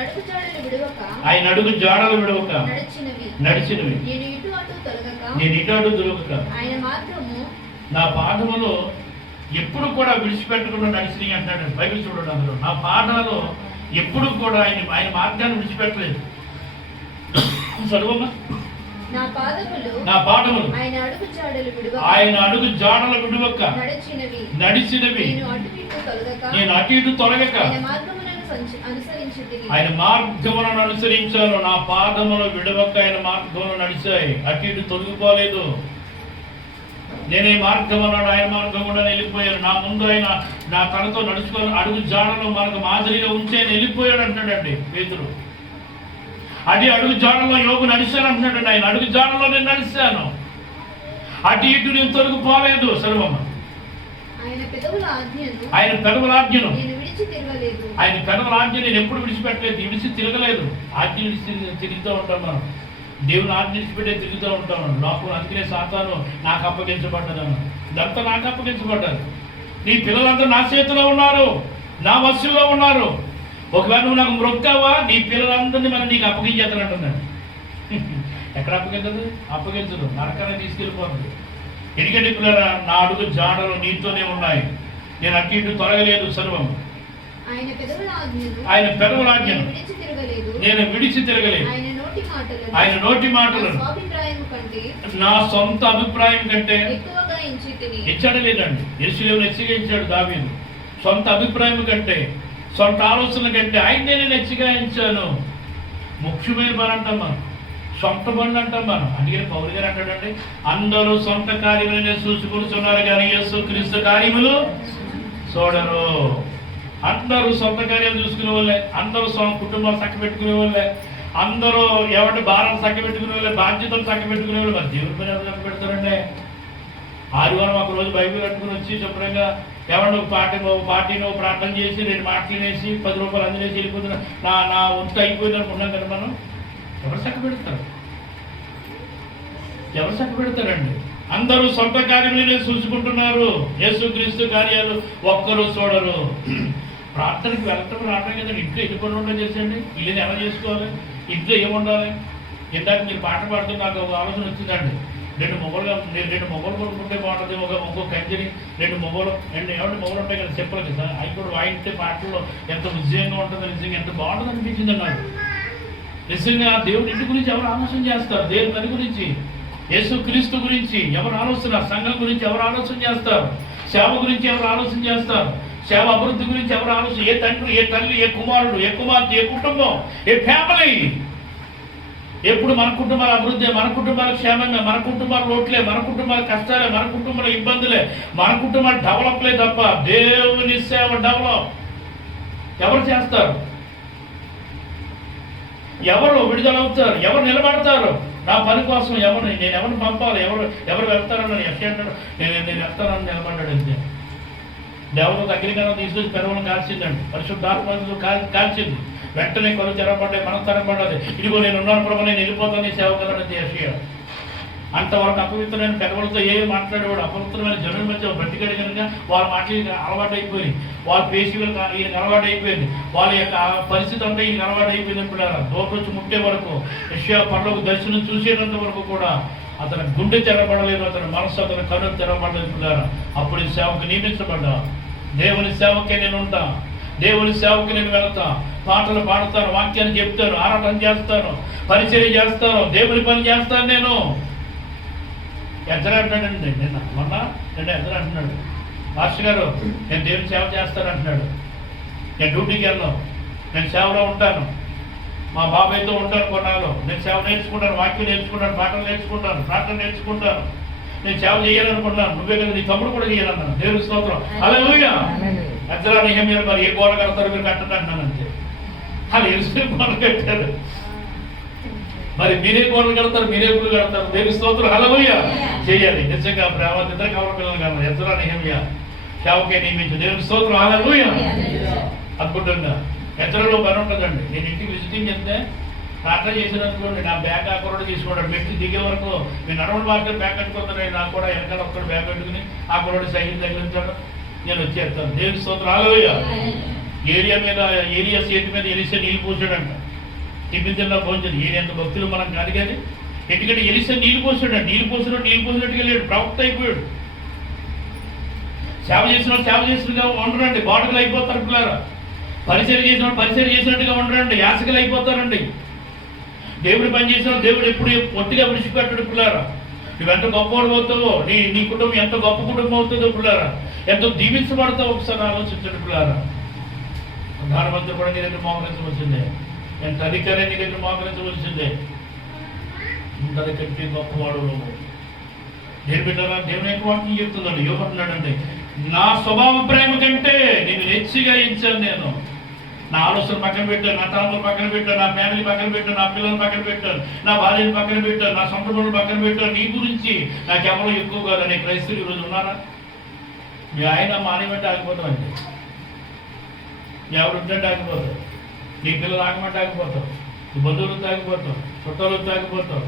అడుగు జాడలు విడవక నడిచినవి, నేను ఇటు అటు దొరకక. నా పాదములు ఎప్పుడు కూడా విడిచిపెట్టకుండా నడిచినాయి అంటాడు బైబిల్. చూడండి అందులో నా పాదాలు ఎప్పుడు కూడా ఆయన మార్గాన్ని విడిచిపెట్టలేదు. చదువమ్మా. నా పాదములు ఆయన అడుగు జాడలు విడవక నడిచినవి, నేను అటు ఇటు తొలగక ఆయన మార్గములను అనుసరించాను. నా పాదములు విడవక ఆయన మార్గములు నడిచాయి, అటు ఇటు తొలగిపోలేదు. నేను ఈ మార్గం అన్నాడు, ఆయన మార్గం కూడా వెళ్ళిపోయాను. నా ముందు ఆయన నా తనతో నడుచుకొని అడుగు జాడలో మనకు మాదిరిగా ఉంచి ఆయన వెళ్ళిపోయాడు అంటున్నాడండి పేతురు. అది అడుగు జాడలో యోగు నడిచాను అంటున్నాడండి. ఆయన అడుగు జాడలో నేను నడిచాను, అటు ఇటు నేను తొలగిపోలేదు. సర్వమ్మ ఆయన పెదవుల ఆజ్ఞను ఆయన పెదవుల ఆజ్ఞ నేను ఎప్పుడు విడిచిపెట్టలేదు, విడిచి తిరగలేదు. ఆజ్ఞ విడిచి తిరుగుతూ ఉంటాం మనం, దేవుని ఆజ్ఞ విడిచిపెట్టే తిరుగుతూ ఉంటాం. నాకు అందుకనే సాతాను నాకు అప్పగించబడ్డదను, ఇదంతా నాకు అప్పగించబడ్డారు. నీ పిల్లలందరూ నా చేతిలో ఉన్నారు, నా వశంలో ఉన్నారు. ఒకవేళ నువ్వు నాకు మ్రొక్కావా, నీ పిల్లలందరినీ మనం నీకు అప్పగించేస్తాను అంటున్నాడు. ఎక్కడ అప్పగించదు? అప్పగించదు, నరకాన్ని తీసుకెళ్ళిపోతుంది. ఎందుకంటే పిల్లరా, నా అడుగు జాడలు నీతోనే ఉన్నాయి, నేను అటు ఇటు తొలగలేదు. సర్వం ఆయన పెదవుల ఆజ్ఞను నేను విడిచి తిరగలేదు. ఆయన నోటి మాటలను నా సొంత అభిప్రాయం కంటే ఇచ్చాడు లేదండి. యెరూషలేమును హెచ్చిగా ఇచ్చాడు దావీదు. సొంత అభిప్రాయం కంటే, సొంత ఆలోచన కంటే ఆయన్నే నేను హెచ్చిగా ఇచ్చాను. ముఖ్యమైన పని అంటాం మనం, సొంత పనులు అంటాం మనం. అందుకని పౌలు గారు అంటాడండి, అందరూ సొంత కార్యములనే చూసుకుంటున్నారు కానీ యేసుక్రీస్తు కార్యములు చూడరు. అందరూ సొంత కార్యాలు చూసుకునే వాళ్ళే, అందరూ కుటుంబాలు చక్కబెట్టుకునే వాళ్ళే, అందరూ ఎవరి భారం చక్కబెట్టుకునే వాళ్ళే, బాధ్యతలు చక్కబెట్టుకునే వాళ్ళు. మరి దేవుని పని ఎవరు చక్కబెడతారండి? ఆదివారం ఒక రోజు బైబిల్ కట్టుకుని వచ్చి శుభ్రంగా ఎవరు పార్టీలో ప్రార్థన చేసి 2 మాటలు వేసి 10 రూపాయలు అందజేసి వెళ్ళిపోతున్నా, నా వంతు అయిపోయింది అనుకున్నాం కదా మనం. ఎవరు చక్కబెడతారు? ఎవరు చక్కబెడతారండి? అందరూ సొంత కార్యములనే చూసుకుంటున్నారు, యేసుక్రీస్తు కార్యాలు ఒక్కరు చూడరు. ప్రార్థనకి వెళ్ళటం రావడం కదా. ఇంట్లో ఎన్ని పనులు ఉండో చేసండి, ఇల్లుని ఎలా చేసుకోవాలి, ఇంట్లో ఏముండాలి. ఇందాక మీరు పాట పాడుతూ నాకు ఒక ఆలోచన వచ్చిందండి. రెండు మొగలు కొనుక్కుంటే బాగుంటుంది. ఇంకో కంచెని రెండు మొగలు ఏమంటే మొగలు ఉంటాయి కదా చెప్పలు కదా, అవి కూడా వాయిస్తే పాటల్లో ఎంత విజయంగా ఉంటుందో, నిజంగా ఎంత బాగుంటుంది అనిపించింది నాకు. నిజంగా దేవుడి ఇంటి గురించి ఎవరు ఆలోచన చేస్తారు? దేవుని పని గురించి, యేసు క్రీస్తు గురించి ఎవరు ఆలోచన, సంఘం గురించి ఎవరు ఆలోచన చేస్తారు? సేవ గురించి ఎవరు ఆలోచన చేస్తారు? సేవ అభివృద్ధి గురించి ఎవరు ఆలోచన? ఏ తండ్రి, ఏ తల్లి, ఏ కుమారుడు, ఏ కుమార్తె, ఏ కుటుంబం, ఏ ఫ్యామిలీ ఎప్పుడు మన కుటుంబాల అభివృద్ధి, మన కుటుంబాల క్షేమంగా, మన కుటుంబాల లోట్లే, మన కుటుంబాల కష్టాలే, మన కుటుంబాల ఇబ్బందులే, మన కుటుంబాల డెవలప్లే తప్ప దేవుని సేవ డెవలప్ ఎవరు చేస్తారు? ఎవరు విడుదలవుతారు? ఎవరు నిలబడతారు? నా పని కోసం నేను ఎవరిని పంపాలి? ఎవరు వెళ్తారని ఎఫ్ఐ అంటాడు. నేను వెళ్తానని నిలబడ్డాడు. అంతే. దేవుడు అగ్నికరం తీసుకొచ్చి పెరవలను కాల్చిందండి, పరిశుద్ధాత్మ కాల్చింది. వెంటనే కళ్ళు తెరపడ్డాయి, మనం తెరపడ్డది. ఇదిగో నేను ఉన్నాను ప్రభు, నేను వెళ్ళిపోతాను ఈ సేవకులని ఎఫ్ఐ. అంతవరకు అపవిత్రమైన పెదవులతో ఏమి మాట్లాడేవాడు, అపవిత్రమైన జనుల మధ్య బ్రతికాడు కనుక వాళ్ళ మాటలు అలవాటు అయిపోయింది, వాళ్ళ పేషీలు ఈయనకు అలవాటు అయిపోయింది, వాళ్ళ యొక్క పరిస్థితి అంతా ఈయనకు అలవాటు అయిపోయింది. అంటున్నారు దూరం నుంచి ముట్టే వరకు, యెషయా పరలోక దర్శనం చూసేటంత వరకు కూడా అతని గుండె తెరపడలేదు, అతని మనసు, అతని కన్ను తెరపడలేదు. అంటున్నారు అప్పుడు ఈ సేవకు నియమించబడ్డా. దేవుని సేవకే నేను ఉంటా, దేవుని సేవకి నేను వెళ్తా, పాటలు పాడతాను, వాక్యాన్ని చెప్తాను, ఆరాధన చేస్తాను, పరిచర్య చేస్తాను, దేవుని పని చేస్తాను. నేను ఎద్దరు అంటున్నాడండి మొన్న ఎద్దరు అంటున్నాడు, మాస్టర్ గారు నేను దేవుని సేవ చేస్తాను అంటున్నాడు. నేను డ్యూటీకి వెళ్ళాను, నేను సేవలో ఉంటాను, మా బాబాయ్తో ఉంటాను, కొన్నాళ్ళు నేను సేవ నేర్చుకుంటాను, వాక్యం నేర్చుకుంటాను, పాటలు నేర్చుకుంటాను, ప్రార్థన నేర్చుకుంటాను, నేను సేవ చేయాలనుకున్నాను. నువ్వే కదా నీ తమ్ముడు కూడా చేయాలన్నాను. దేవుని స్తోత్రం. హల్లెలూయా. ఎద్దరా మీరు మరి ఏ గోడ కడతారు? మీరు కట్టండి అంటున్నాను. అంతే. వాళ్ళు ఎరుసలేము గోడ కట్టారు, మరి మీరే గోడలు కడతారు, మీరే గుళ్ళు కడతారు. దేవుని స్తోత్రం. హల్లెలూయా. చేయాలి నిజంగా ప్రేమ ఇద్దరు కావాలి పిల్లలు కావాలి. ఎద్దరా నెహెమ్యా సేవకే నియమించు. దేవుని స్తోత్రం. హల్లెలూయా. అద్భుతంగా ఎద్దరలో పని ఉంటుందండి. నేను ఇంటికి విజిటింగ్ చేస్తే ప్రార్థన చేసినట్టుకోండి, నా బ్యాగ్ అక్కడ తీసుకోవడం, మెట్లు దిగే వరకు మీరు నడవడం వాటిలో బ్యాగ్ కట్టుకుంటాను, నాకు కూడా వెనకాల ఒక్కడు బ్యాగ్ కట్టుకుని ఆ కుర్రోడి సైకిల్ తగిలించాడు, నేను వచ్చేస్తాను. దేవుని స్తోత్రం. హల్లెలూయా. ఏరియా చేతి మీద ఎలిసా నీళ్ళు పోసాడంట, టిఫిన్ తిన్నా భోజనం. ఈయన ఎంత భక్తులు మనం కాదు కానీ, ఎందుకంటే ఎలిసా నీళ్ళు పోసాడు, నీళ్ళు పోసినట్టుగా వెళ్ళాడు, ప్రవక్త అయిపోయాడు. సేవ చేసినట్టుగా ఉండరండి, బాటలు అయిపోతారు పిల్లారా. పరిచయం చేసినట్టుగా ఉండరండి, యాసకులు అయిపోతారండి. దేవుడి పని చేసిన దేవుడు ఎప్పుడు ఒట్టిగా విడిచిపెట్టాడు పిల్లారా. నువ్వెంత గొప్పవాడు అవుతావో, నీ కుటుంబం ఎంత గొప్ప కుటుంబం అవుతుందో పిల్లారా, ఎంతో దీవించబడతావు ఒకసారి ఆలోచించండి పిల్లారా. ప్రధానమంత్రి కూడా నీ దగ్గర మోకరించవలసిందే, ఎంత అధికారి నీ దగ్గర మోకరించవలసిందే. అందరికంటే గొప్పవాడు నేను బిడ్డరా. దేవుని యొక్క వాక్యం చెప్తున్నాడు, ఏమంటున్నాడండి, నా స్వభావ ప్రేమ కంటే నేను హెచ్చిగా ఇచ్చాను. నేను నా ఆలోచన పక్కన పెట్టాను, నా తలములు పక్కన పెట్టాను, నా ఫ్యామిలీ పక్కన పెట్టాను, నా పిల్లలు పక్కన పెట్టాను, నా భార్యను పక్కన పెట్టాను, నా సొంత పనులు పక్కన పెట్టాను. నీ గురించి నాకెవరో ఎక్కువ కాదు అనే క్రైస్తవులు ఈరోజు ఉన్నారా? మీ ఆయన మానేమంటే ఆగిపోతామండి, ఎవరు ఉంటే ఆగిపోతావు, నీ పిల్లలు ఆగమంటే ఆగిపోతావు, నీ బంధువులు తాగిపోతావు, చుట్టాలు తాగిపోతావు,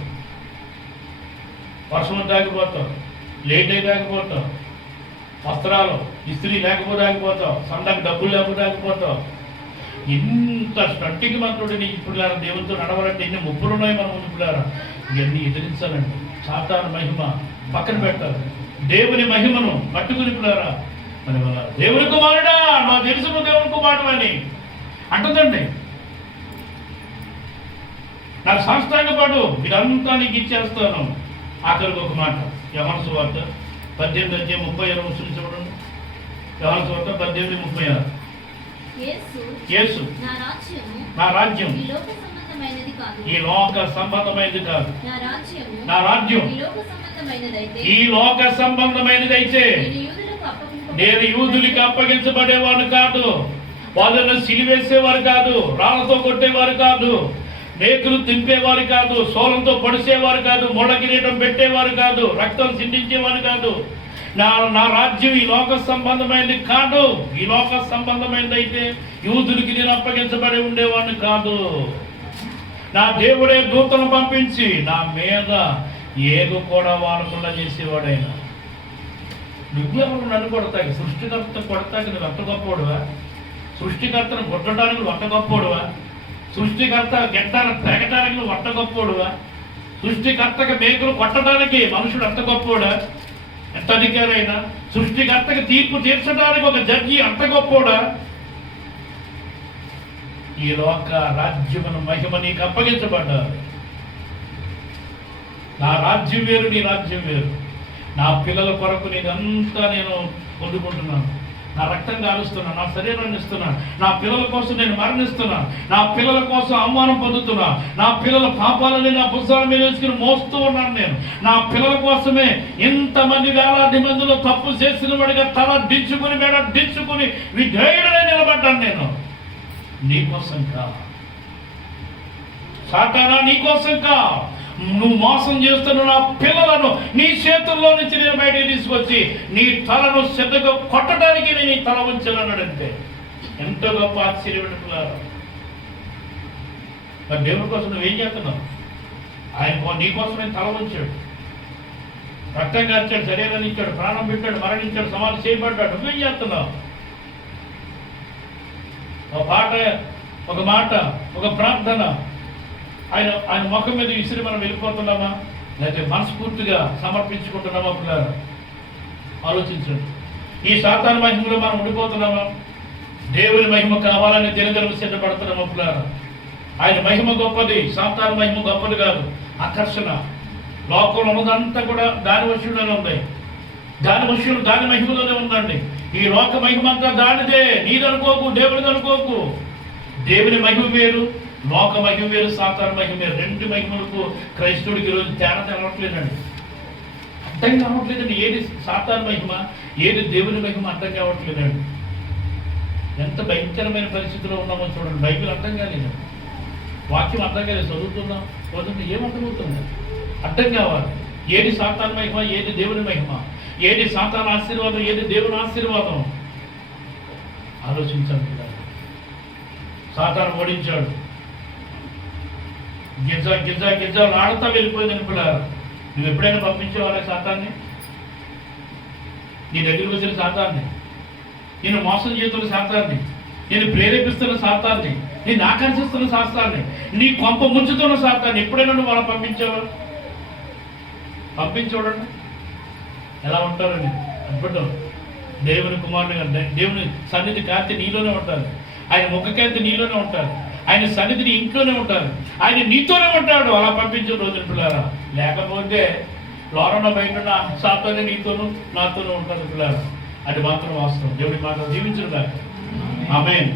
వర్షం తాగిపోతావు, లేట్ అయితే ఆగిపోతావు, వస్త్రాలు ఇస్త్రీ లేకపోతే ఆగిపోతావు, సందాకి డబ్బులు లేకపోతే ఆగిపోతావు. ఇంత స్టంటికి మంత్రుడు నీకు ఇప్పుడు దేవునితో నడవాలంటే ఎన్ని ముప్పులు ఉన్నాయి మనం ఇప్పుడారా. ఇవన్నీ ఎదిరించాలండి. సాతాను మహిమ పక్కన పెట్టాలి, దేవుని మహిమను పట్టుకుని ఇప్పుడారా. మరి దేవుని కుమారుడా, మా తెలుసు దేవుని కుమారుడు అని అంటుందండి. నాకు సాష్టాంగపడు, ఇదంతా నీకు ఇచ్చేస్తాను. ఆఖరికి ఒక మాట, యోహాను సువార్త 18:30 చూడండి. యోహాను సువార్త 18:36. యేసు నా రాజ్యం ఈ లోక సంబంధమైనది కాదు, నా రాజ్యం ఈ లోక సంబంధమైనదైతే నేను యూదులకి అప్పగించబడేవాడు కాదు, వాళ్ళను సిలివేసేవారు కాదు, రాళ్లతో కొట్టేవారు కాదు, మేకులు తింపేవారు కాదు, సోలంతో పొడిసేవారు కాదు, ముళ్ళ కిరీటం పెట్టేవారు కాదు, రక్తం సిందించేవారు కాదు. నా రాజ్యం ఈ లోక సంబంధమైనది కాదు. ఈ లోక సంబంధమైనది అయితే యూదులకి నేను అప్పగించబడి ఉండేవాడిని కాదు. నా దేవుడే దూతను పంపించి నా మీద ఏగు కూడా వాడకుండా చేసేవాడైనా. నువ్వెవరు నన్ను కొడతాయి? సృష్టికర్త కొడతాకి నువ్వు అంత గొప్పవాడువా? సృష్టికర్తను కొట్టడానికి నువ్వు అంత గొప్పవాడువా? సృష్టికర్త గెట్టాన్ని తెగటానికి నువ్వు అంత గొప్పవాడువా? సృష్టికర్తకి మేకలు కొట్టడానికి మనుషుడు అంత గొప్పోడా? ఎంత అధికారైనా సృష్టికర్తకి తీర్పు తీర్చడానికి ఒక జడ్జి అంత గొప్పోడా? ఈ లోక రాజ్యమును మహిమ నీకు అప్పగించబడ్డారు. నా రాజ్యం వేరు, నీ రాజ్యం వేరు. నా పిల్లల కొరకు నేనంతా నేను పొందుకుంటున్నాను. నా రక్తం కాలుస్తున్నాను, నా శరీరాన్ని ఇస్తున్నాను. నా పిల్లల కోసం నేను మరణిస్తున్నాను. నా పిల్లల కోసం అవమానం పొందుతున్నా. నా పిల్లల పాపాలని నా భుజాల మీద వేసుకుని మోస్తూ ఉన్నాను. నేను నా పిల్లల కోసమే ఇంతమంది వేలాది మందిలో తప్పు చేసిన వాడిగా తల దించుకుని మెడ దించుకుని విధేయుడనే నిలబడ్డాను. నేను నీకోసం కా సాతానా, నీకోసం కా. నువ్వు మోసం చేస్తున్న నా పిల్లలను నీ చేతుల్లో నుంచి నేను బయటికి తీసుకొచ్చి నీ తలను శ్రద్ధగా కొట్టడానికి నేను ఈ తల ఉంచానన్నాడంటే ఎంత గొప్ప ఆశ్చర్యపడుతున్నారు. మరి దేవుడి కోసం నువ్వేం చేస్తున్నావు? ఆయన నీ కోసమే తల ఉంచాడు, రక్తం కార్చాడు, శరీరాన్ని ఇచ్చాడు, ప్రాణం పెట్టాడు, మరణించాడు, సమాధి చేయబడ్డాడు. నువ్వేం చేస్తున్నావు? ఒక పాట, ఒక మాట, ఒక ప్రార్థన ఆయన ముఖం మీద విసిరి మనం వెళ్ళిపోతున్నామా, లేకపోతే మనస్ఫూర్తిగా సమర్పించుకుంటున్నామా? పిల్లలు ఆలోచించండి. ఈ సాతాను మహిమలో మనం ఉండిపోతున్నామా? దేవుని మహిమ కావాలని తెలియగలను సిద్ధపడుతున్నామా? పిల్లలు ఆయన మహిమ గొప్పది, సాతాను మహిమ గొప్పది కాదు. ఆకర్షణ లోకంలో ఉన్నదంతా కూడా దాని వశంలోనే ఉంది. దాని వశంలో దాని మహిమలోనే ఉందండి. ఈ లోక మహిమ అంతా దానిదే. నీది అనుకోకు, దేవుడిది అనుకోకు. దేవుని మహిమ వేరు, లోక మహిమ వేరు, సాతాను మహిమ వేరు. రెండు మహిమలకు క్రైస్తవుడికి ఈరోజు తేడా తెలవట్లేదండి, అర్థం కావట్లేదండి. ఏది సాతాను మహిమ, ఏది దేవుని మహిమ అర్థం కావట్లేదండి. ఎంత భయంకరమైన పరిస్థితిలో ఉన్నామో చూడండి. బైబిల్ అర్థం కాలేదు, వాక్యం అర్థం కాలేదు. చదువుతున్నాం ఏమర్థమవుతుంది? అర్థం కావాలి. ఏది సాతాను మహిమ, ఏది దేవుని మహిమ, ఏది సాతాను ఆశీర్వాదం, ఏది దేవుని ఆశీర్వాదం ఆలోచించండి. సాతాను ఓడించాడు, గిజ్జ గిజ్జ గిజ్జలు ఆడుతా వెళ్ళిపోయిందని పిల్లలు. నువ్వు ఎప్పుడైనా పంపించేవాళ్ళ సాతాన్ని? నీ దగ్గరికి వచ్చిన సాతాన్ని, నేను మోసం చేస్తున్న సాతాన్ని, నేను ప్రేరేపిస్తున్న సాతాన్ని, నేను ఆకర్షిస్తున్న సాతాన్ని, నీ కొంప ముంచుతున్న సాతాన్ని ఎప్పుడైనా నువ్వు అలా పంపించావా? పంపించూడండి ఎలా ఉంటారని అద్భుతం. దేవుని కుమారుడు, దేవుని సన్నిధి కాంతి నీలోనే ఉంటారు. ఆయన ముఖ కాంతి నీలోనే ఉంటారు. ఆయన సన్నిధిని ఇంట్లోనే ఉంటారు. ఆయన నీతోనే ఉంటాడు. అలా పంపించే రోజున పిల్లారా. లేకపోతే లోన బయట సాతోనే నీతోనూ నాతోనూ ఉంటారు పిల్లారా. అది మాత్రం వాస్తవం. దేవుడి మాట జీవించడం. ఆమేన్.